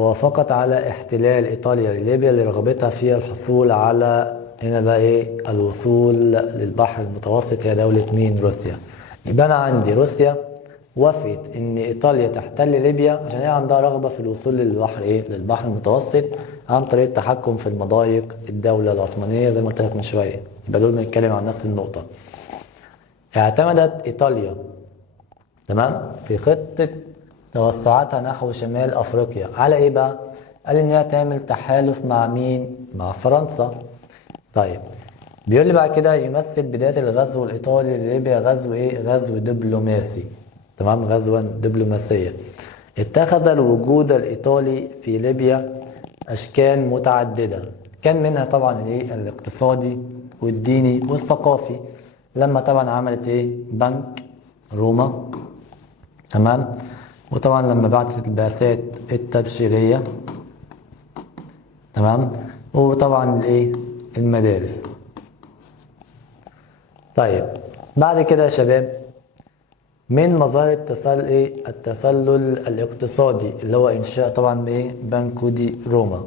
وافقت على احتلال ايطاليا لليبيا لرغبتها في الحصول على هنا بقى ايه الوصول للبحر المتوسط. هي دولة مين؟ روسيا. يبقى انا عندي روسيا وافقت ان ايطاليا تحتل ليبيا عشان هي عندها رغبة في الوصول للبحر ايه للبحر المتوسط عن طريق التحكم في المضايق الدولة العثمانية زي ما قلت لك من شوية. يبقى دول بنتكلم عن نفس النقطة. اعتمدت ايطاليا تمام في خطة توسعاتها نحو شمال افريقيا على ايه بقى؟ قال ان هي تعمل تحالف مع مين؟ مع فرنسا. طيب بيقول لي بعد كده، يمثل بداية الغزو الايطالي لليبيا غزو ايه؟ غزو دبلوماسي. تمام، غزوا دبلوماسيا. اتخذ الوجود الايطالي في ليبيا اشكال متعددة، كان منها طبعا الايه الاقتصادي والديني والثقافي، لما طبعا عملت ايه بنك روما. تمام، وطبعا لما بعتت البعثات التبشيرية. تمام، وطبعا الايه المدارس. طيب بعد كده يا شباب، من مظاهر التسلل الاقتصادي اللي هو انشاء طبعا ايه بنكو دي روما.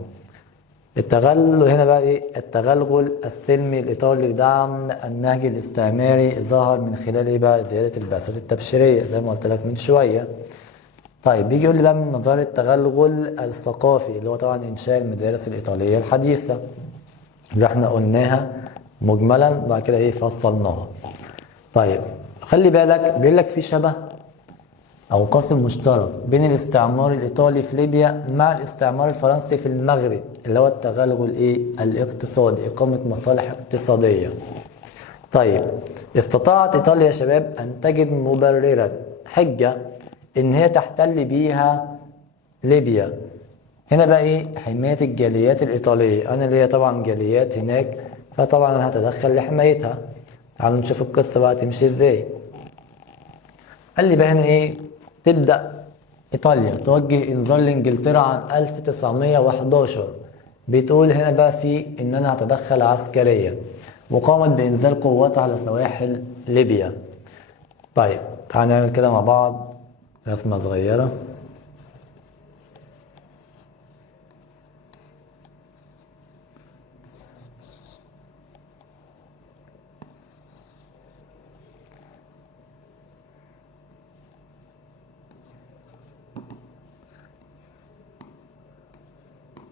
التغلغل هنا بقى ايه التغلغل السلمي الايطالي لدعم النهج الاستعماري ظهر من خلال ايه بقى زياده البعثات التبشيريه زي ما قلت لك من شويه. طيب بيجي يقول لي بقى من مظاهر التغلغل الثقافي اللي هو طبعا انشاء المدارس الايطاليه الحديثه اللي احنا قلناها مجملا بعد كده ايه فصلناها. طيب خلي بالك بيقول لك في شبه او قاسم مشترك بين الاستعمار الايطالي في ليبيا مع الاستعمار الفرنسي في المغرب اللي هو التغلغل الاقتصادي، اقامه مصالح اقتصاديه. طيب استطاعت ايطاليا يا شباب ان تجد مبررا حجه ان هي تحتل بيها ليبيا. هنا بقى حمايه الجاليات الايطاليه، انا ليا طبعا جاليات هناك فطبعا انا هتدخل لحمايتها. تعالوا نشوف القصه بقى تمشي ازاي. قال لي بقى هنا تبدأ إيطاليا توجه إنذار لإنجلترا عام 1911. بتقول هنا بقى في إن أنا هتدخل عسكريا وقامت بإنزال قوات على سواحل ليبيا. طيب تعالى نعمل كده مع بعض رسمة صغيرة.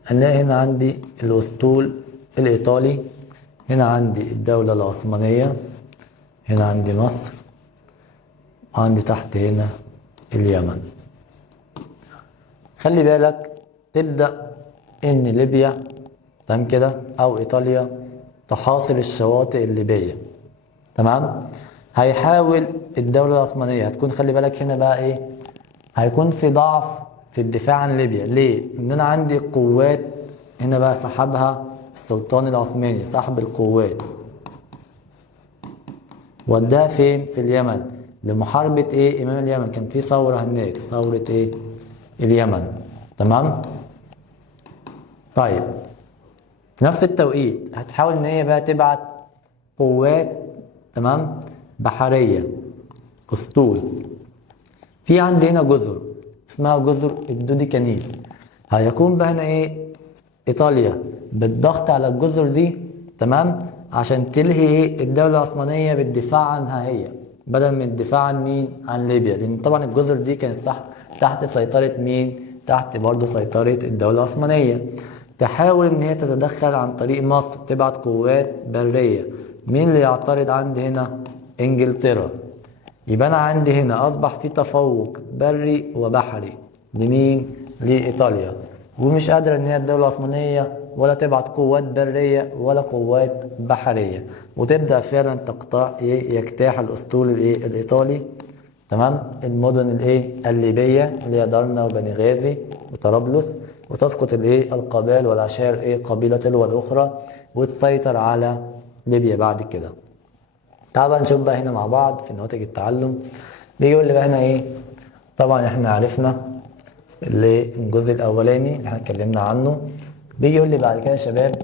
هنلاقي هنا عندي الأسطول الإيطالي، هنا عندي الدولة العثمانية، هنا عندي مصر، وعندي تحت هنا اليمن. خلي بالك تبدأ إن ليبيا تمام كده أو إيطاليا تحاصر الشواطئ الليبية، تمام. هيحاول الدولة العثمانية هتكون، خلي بالك هنا بقى إيه، هيكون في ضعف في الدفاع عن ليبيا. ليه؟ إن أنا عندي قوات هنا بقى سحبها السلطان العثماني، سحب القوات وداها فين؟ في اليمن لمحاربة ايه؟ إمام اليمن. كان في ثورة هناك، ثورة ايه؟ اليمن، تمام؟ طيب في نفس التوقيت هتحاول ان هي بقى تبعت قوات، تمام، بحرية، أسطول. في عندي هنا جزر اسمها جزر الدوديكانيز. هيكون بقى هنا ايه؟ إيطاليا بالضغط على الجزر دي، تمام، عشان تلهي ايه؟ الدولة العثمانية بالدفاع عنها هي، بدل من الدفاع عن مين؟ عن ليبيا. لأن طبعا الجزر دي كانت تحت سيطرة مين؟ تحت برضه سيطرة الدولة العثمانية. تحاول إن هي تتدخل عن طريق مصر، تبعت قوات برية. مين اللي يعترض عندي هنا؟ إنجلترا. يبقى أنا عندي هنا أصبح في تفوق بري وبحري لمين؟ لإيطاليا. ومش قادرة إن هي الدولة العثمانية ولا تبعت قوات برية ولا قوات بحرية، وتبدأ فعلا يجتاح الأسطول الإيطالي، تمام، المدن الليبية اللي هي درنا وبني غازي وطرابلس، وتسقط القبائل والعشائر قبيلة تلو الأخرى، وتسيطر على ليبيا بعد كده. تعال بقى نشوف بقى هنا مع بعض في نموذج التعلم. بيجي يقول لي بقى هنا طبعا احنا عرفنا الجزء الاولاني اللي احنا اتكلمنا عنه. بيجي يقول لي بعد كده يا شباب،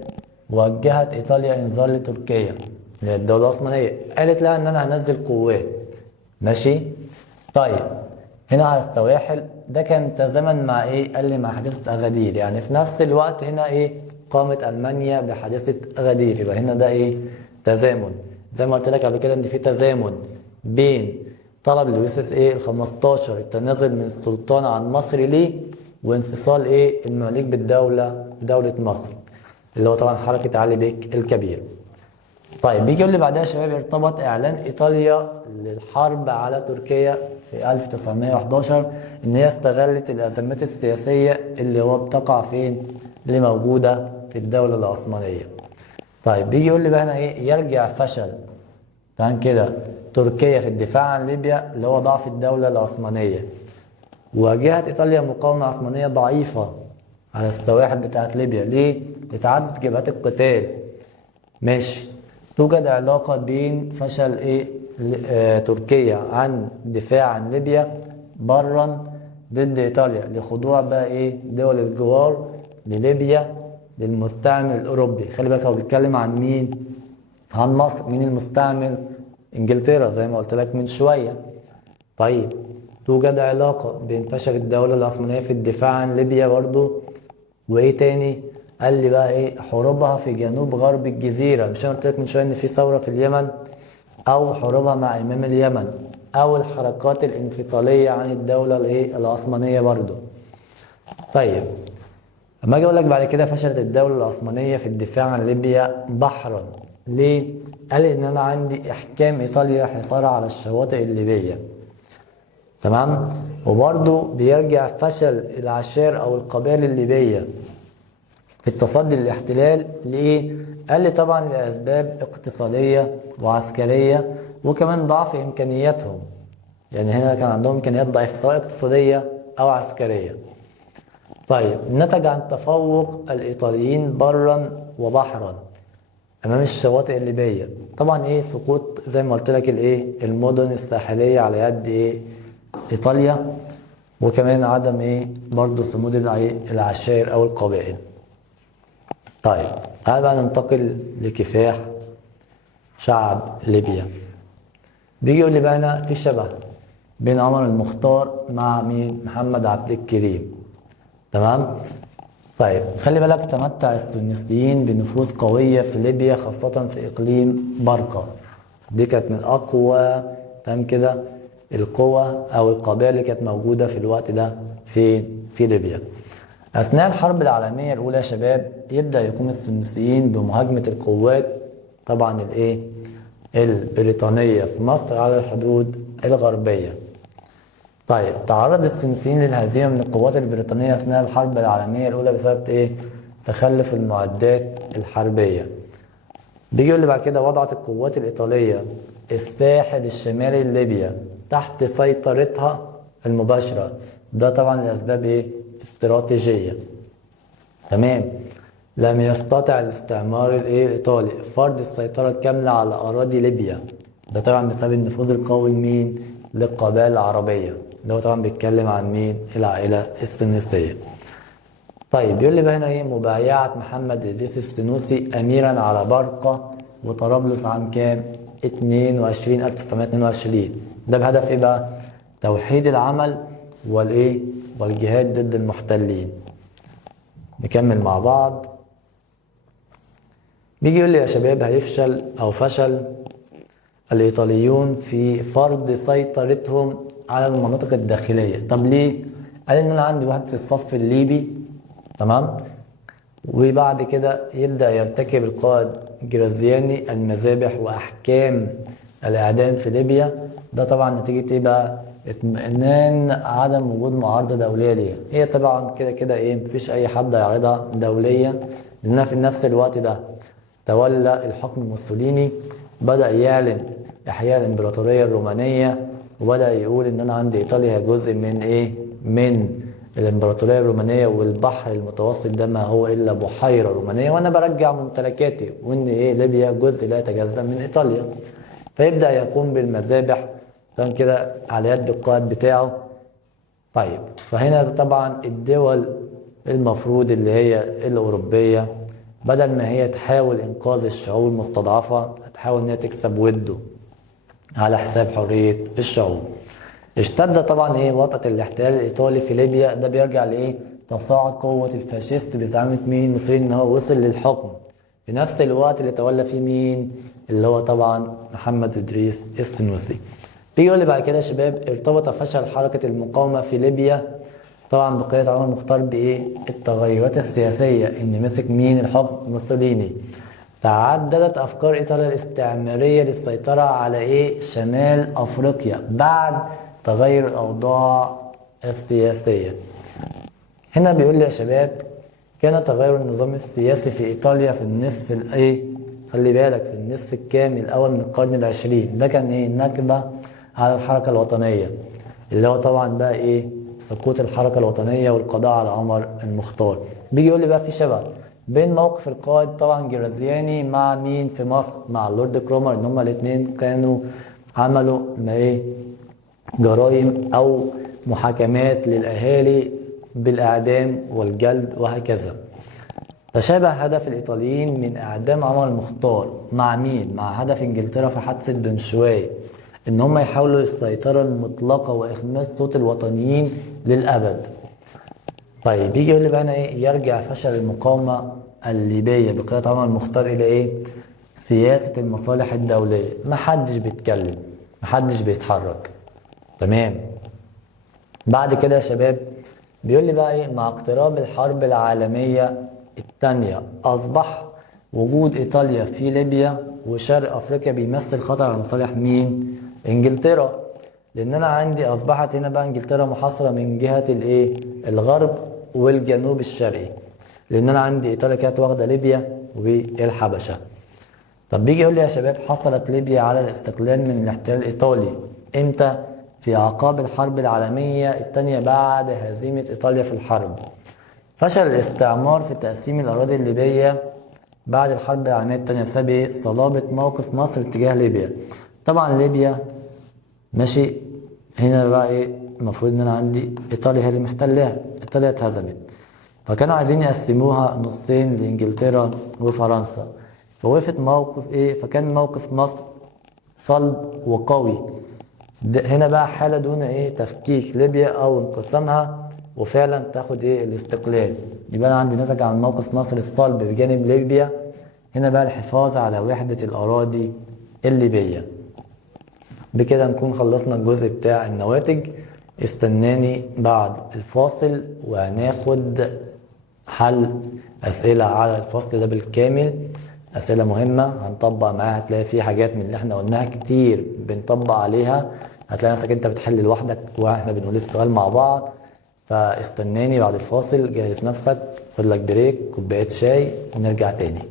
وجهت ايطاليا انذار لتركيا اللي هي الدوله العثمانيه، قالت لها ان انا هنزل قوات، ماشي. طيب هنا على السواحل، ده كان تزامن مع قال لي مع حادثه اغادير. يعني في نفس الوقت هنا قامت المانيا بحادثه اغادير. يبقى هنا ده تزامن، زي ما قلت لك قبل كده ان في تزامن بين طلب لويس ال15 التنازل من السلطان عن مصر ليه، وانفصال المماليك بدولة مصر، اللي هو طبعا حركة علي بيك الكبير. طيب بيجي يقول لي بعدها يا شباب، ارتبط اعلان ايطاليا للحرب على تركيا في 1911 ان هي استغلت الازمات السياسية اللي هو بتقع فين، اللي موجودة في الدولة العثمانية. طيب بيجي يقول لي بقى هنا يرجع فشل، تمام كده، تركيا في الدفاع عن ليبيا اللي هو ضعف الدولة العثمانية. واجهت إيطاليا مقاومة عثمانية ضعيفة على السواحل بتاعت ليبيا. ليه؟ لتعدد جبهات القتال، ماشي. توجد علاقة بين فشل تركيا عن الدفاع عن ليبيا برا ضد إيطاليا لخضوع بقى دول الجوار لليبيا للمستعمر الأوروبي. خلي بالك هو بيتكلم عن مين؟ عن مصر. مين المستعمر؟ انجلترا زي ما قلت لك من شوية. طيب توجد علاقة بين فشل الدولة العثمانية في الدفاع عن ليبيا برضو، وايه تاني؟ قال لي بقى حروبها في جنوب غرب الجزيرة. مش انا قلت لك من شوية ان في ثورة في اليمن، او حروبها مع امام اليمن، او الحركات الانفصالية عن الدولة العثمانية برضو. طيب اما اجي اقول لك بعد كده فشلت الدولة العثمانية في الدفاع عن ليبيا بحرا. ليه؟ قال ان انا عندي احكام ايطاليا حصار على الشواطئ الليبية، تمام. وبرضو بيرجع فشل العشائر او القبائل الليبية في التصدي للاحتلال. ليه؟ قال لي طبعا لاسباب اقتصادية وعسكرية، وكمان ضعف امكانياتهم. يعني هنا كان عندهم امكانيات ضعيفة سواء اقتصادية او عسكرية. طيب نتج عن تفوق الايطاليين برا وبحرا امام الشواطئ الليبيه. طبعا سقوط زي ما قلت لك المدن الساحليه على يد ايطاليا، وكمان عدم برضه صمود العشائر او القبائل. طيب تعال بقى ننتقل لكفاح شعب ليبيا. بيجي يقول لي بقى هنا في شبه بين عمر المختار مع مين؟ محمد عبد الكريم. تمام؟ طيب خلي بالك، تمتع السنيسيين بنفوذ قوية في ليبيا خاصة في إقليم برقة. دي كانت من أقوى تمام كده القوى أو القبائل اللي كانت موجودة في الوقت ده في ليبيا. أثناء الحرب العالمية الأولى يا شباب يبدأ يقوم السنيسيين بمهاجمة القوات طبعا البريطانية في مصر على الحدود الغربية. طيب تعرض السنيسيين للهزيمة من القوات البريطانية أثناء الحرب العالمية الأولى بسبب تخلف المعدات الحربية. بيجي يقول لي بعد كده وضعت القوات الإيطالية الساحل الشمالي لليبيا تحت سيطرتها المباشرة. ده طبعا لأسباب استراتيجية. تمام. لم يستطع الاستعمار الإيطالي فرض السيطرة الكاملة على أراضي ليبيا. ده طبعا بسبب النفوذ القوي لمين؟ للقبائل العربية. ده هو طبعا بيتكلم عن مين؟ العائلة السنوسية. طيب يقول لي بقى هنا مبايعة محمد إدريس السنوسي أميرا على برقة وطرابلس عام كام؟ 1922. ده بهدف بقى؟ توحيد العمل والجهاد ضد المحتلين. نكمل مع بعض. بيجي يقول لي يا شباب هيفشل أو فشل الإيطاليون في فرض سيطرتهم على المناطق الداخلية. طب ليه؟ قال إن أنا عندي وحدة الصف الليبي. تمام. وبعد كده يبدأ يرتكب القائد جرازياني المذابح وأحكام الإعدام في ليبيا. ده طبعا نتيجة بقى؟ اطمئنان عدم وجود معارضة دولية ليها. هي طبعا كده مفيش أي حد يعرضها دوليا، لأنها في نفس الوقت ده تولى الحكم موسوليني، بدأ يعلن إحياء الإمبراطورية الرومانية، وبدأ يقول إن أنا عندي إيطاليا جزء من الإمبراطورية الرومانية، والبحر المتوسط ده ما هو إلا بحيرة رومانية، وأنا برجع ممتلكاتي، وإن ليبيا جزء لا يتجزأ من إيطاليا. فيبدأ يقوم بالمذابح تمام كده على يد القائد بتاعه. طيب فهنا طبعا الدول المفروض اللي هي الأوروبية بدل ما هي تحاول إنقاذ الشعوب المستضعفة، هتحاول إن هي تكسب وده على حساب حرية الشعوب. اشتد طبعا وطأة الاحتلال الإيطالي في ليبيا. ده بيرجع تصاعد قوة الفاشيست بزعامة مين؟ موسوليني، إن هو وصل للحكم في نفس الوقت اللي تولى فيه مين؟ اللي هو طبعا محمد إدريس السنوسي. بيجي يقول لي بعد كده يا شباب ارتبط فشل حركة المقاومة في ليبيا طبعا بقيادة عمر المختار التغيرات السياسية، إن مسك مين الحكم؟ موسوليني. تعددت أفكار إيطاليا الاستعمارية للسيطرة على شمال أفريقيا بعد تغير الأوضاع السياسية. هنا بيقول لي يا شباب كان تغير النظام السياسي في إيطاليا في النصف خلي بالك في النصف الكامل الأول من القرن العشرين. ده كان نكبة على الحركة الوطنية، اللي هو طبعا بقى سقوط الحركة الوطنية والقضاء على عمر المختار. بيجي يقول لي بقى في شبه بين موقف القائد طبعا جرازياني مع مين في مصر؟ مع اللورد كرومر، ان هما الاثنين كانوا عملوا جرائم او محاكمات للاهالي بالاعدام والجلد وهكذا. تشابه هدف الايطاليين من اعدام عمر المختار مع مين؟ مع هدف انجلترا في حادثة دنشواي، ان هم يحاولوا السيطرة المطلقة واخماس صوت الوطنيين للابد. طيب يجي يقول لي بقى يرجع فشل المقاومة الليبية بقيادة عمر المختار الى سياسة المصالح الدولية. محدش بيتكلم، محدش بيتحرك. تمام. بعد كده يا شباب بيقول لي بقى مع اقتراب الحرب العالمية الثانية أصبح وجود إيطاليا في ليبيا وشرق أفريقيا بيمثل خطر على مصالح مين؟ إنجلترا. لأن أنا عندي أصبحت هنا بقى إنجلترا محاصرة من جهة الغرب والجنوب الشرقي، لأن أنا عندي إيطاليا كانت واخدة ليبيا والحبشة. طب بيجي يقول لي يا شباب حصلت ليبيا على الاستقلال من الاحتلال الإيطالي إمتى؟ في أعقاب الحرب العالمية الثانية بعد هزيمة إيطاليا في الحرب. فشل الاستعمار في تقسيم الأراضي الليبية بعد الحرب العالمية الثانية بسبب صلابة موقف مصر اتجاه ليبيا. طبعا ليبيا ماشي هنا بقى المفروض ان انا عندي ايطاليا هي اللي محتلاها، ايطاليا اتهزمت، فكانوا عايزين يقسموها نصين لانجلترا وفرنسا. فوقفت موقف ايه، فكان موقف مصر صلب وقوي. هنا بقى حالة دون ايه تفكيك ليبيا او انقسامها وفعلا تاخد ايه الاستقلال. يبقى انا عندي نتج عن موقف مصر الصلب بجانب ليبيا هنا بقى الحفاظ على وحدة الأراضي الليبية. بكده نكون خلصنا الجزء بتاع النواتج. استناني بعد الفاصل وهناخد حل أسئلة على الفصل ده بالكامل، أسئلة مهمة هنطبق معاها. هتلاقي في حاجات من اللي احنا قلناها كتير بنطبق عليها، هتلاقي نفسك انت بتحل لوحدك واحنا بنقول السؤال مع بعض. فاستناني بعد الفاصل، جهز نفسك، خد لك بريك، كوباية شاي ونرجع تاني.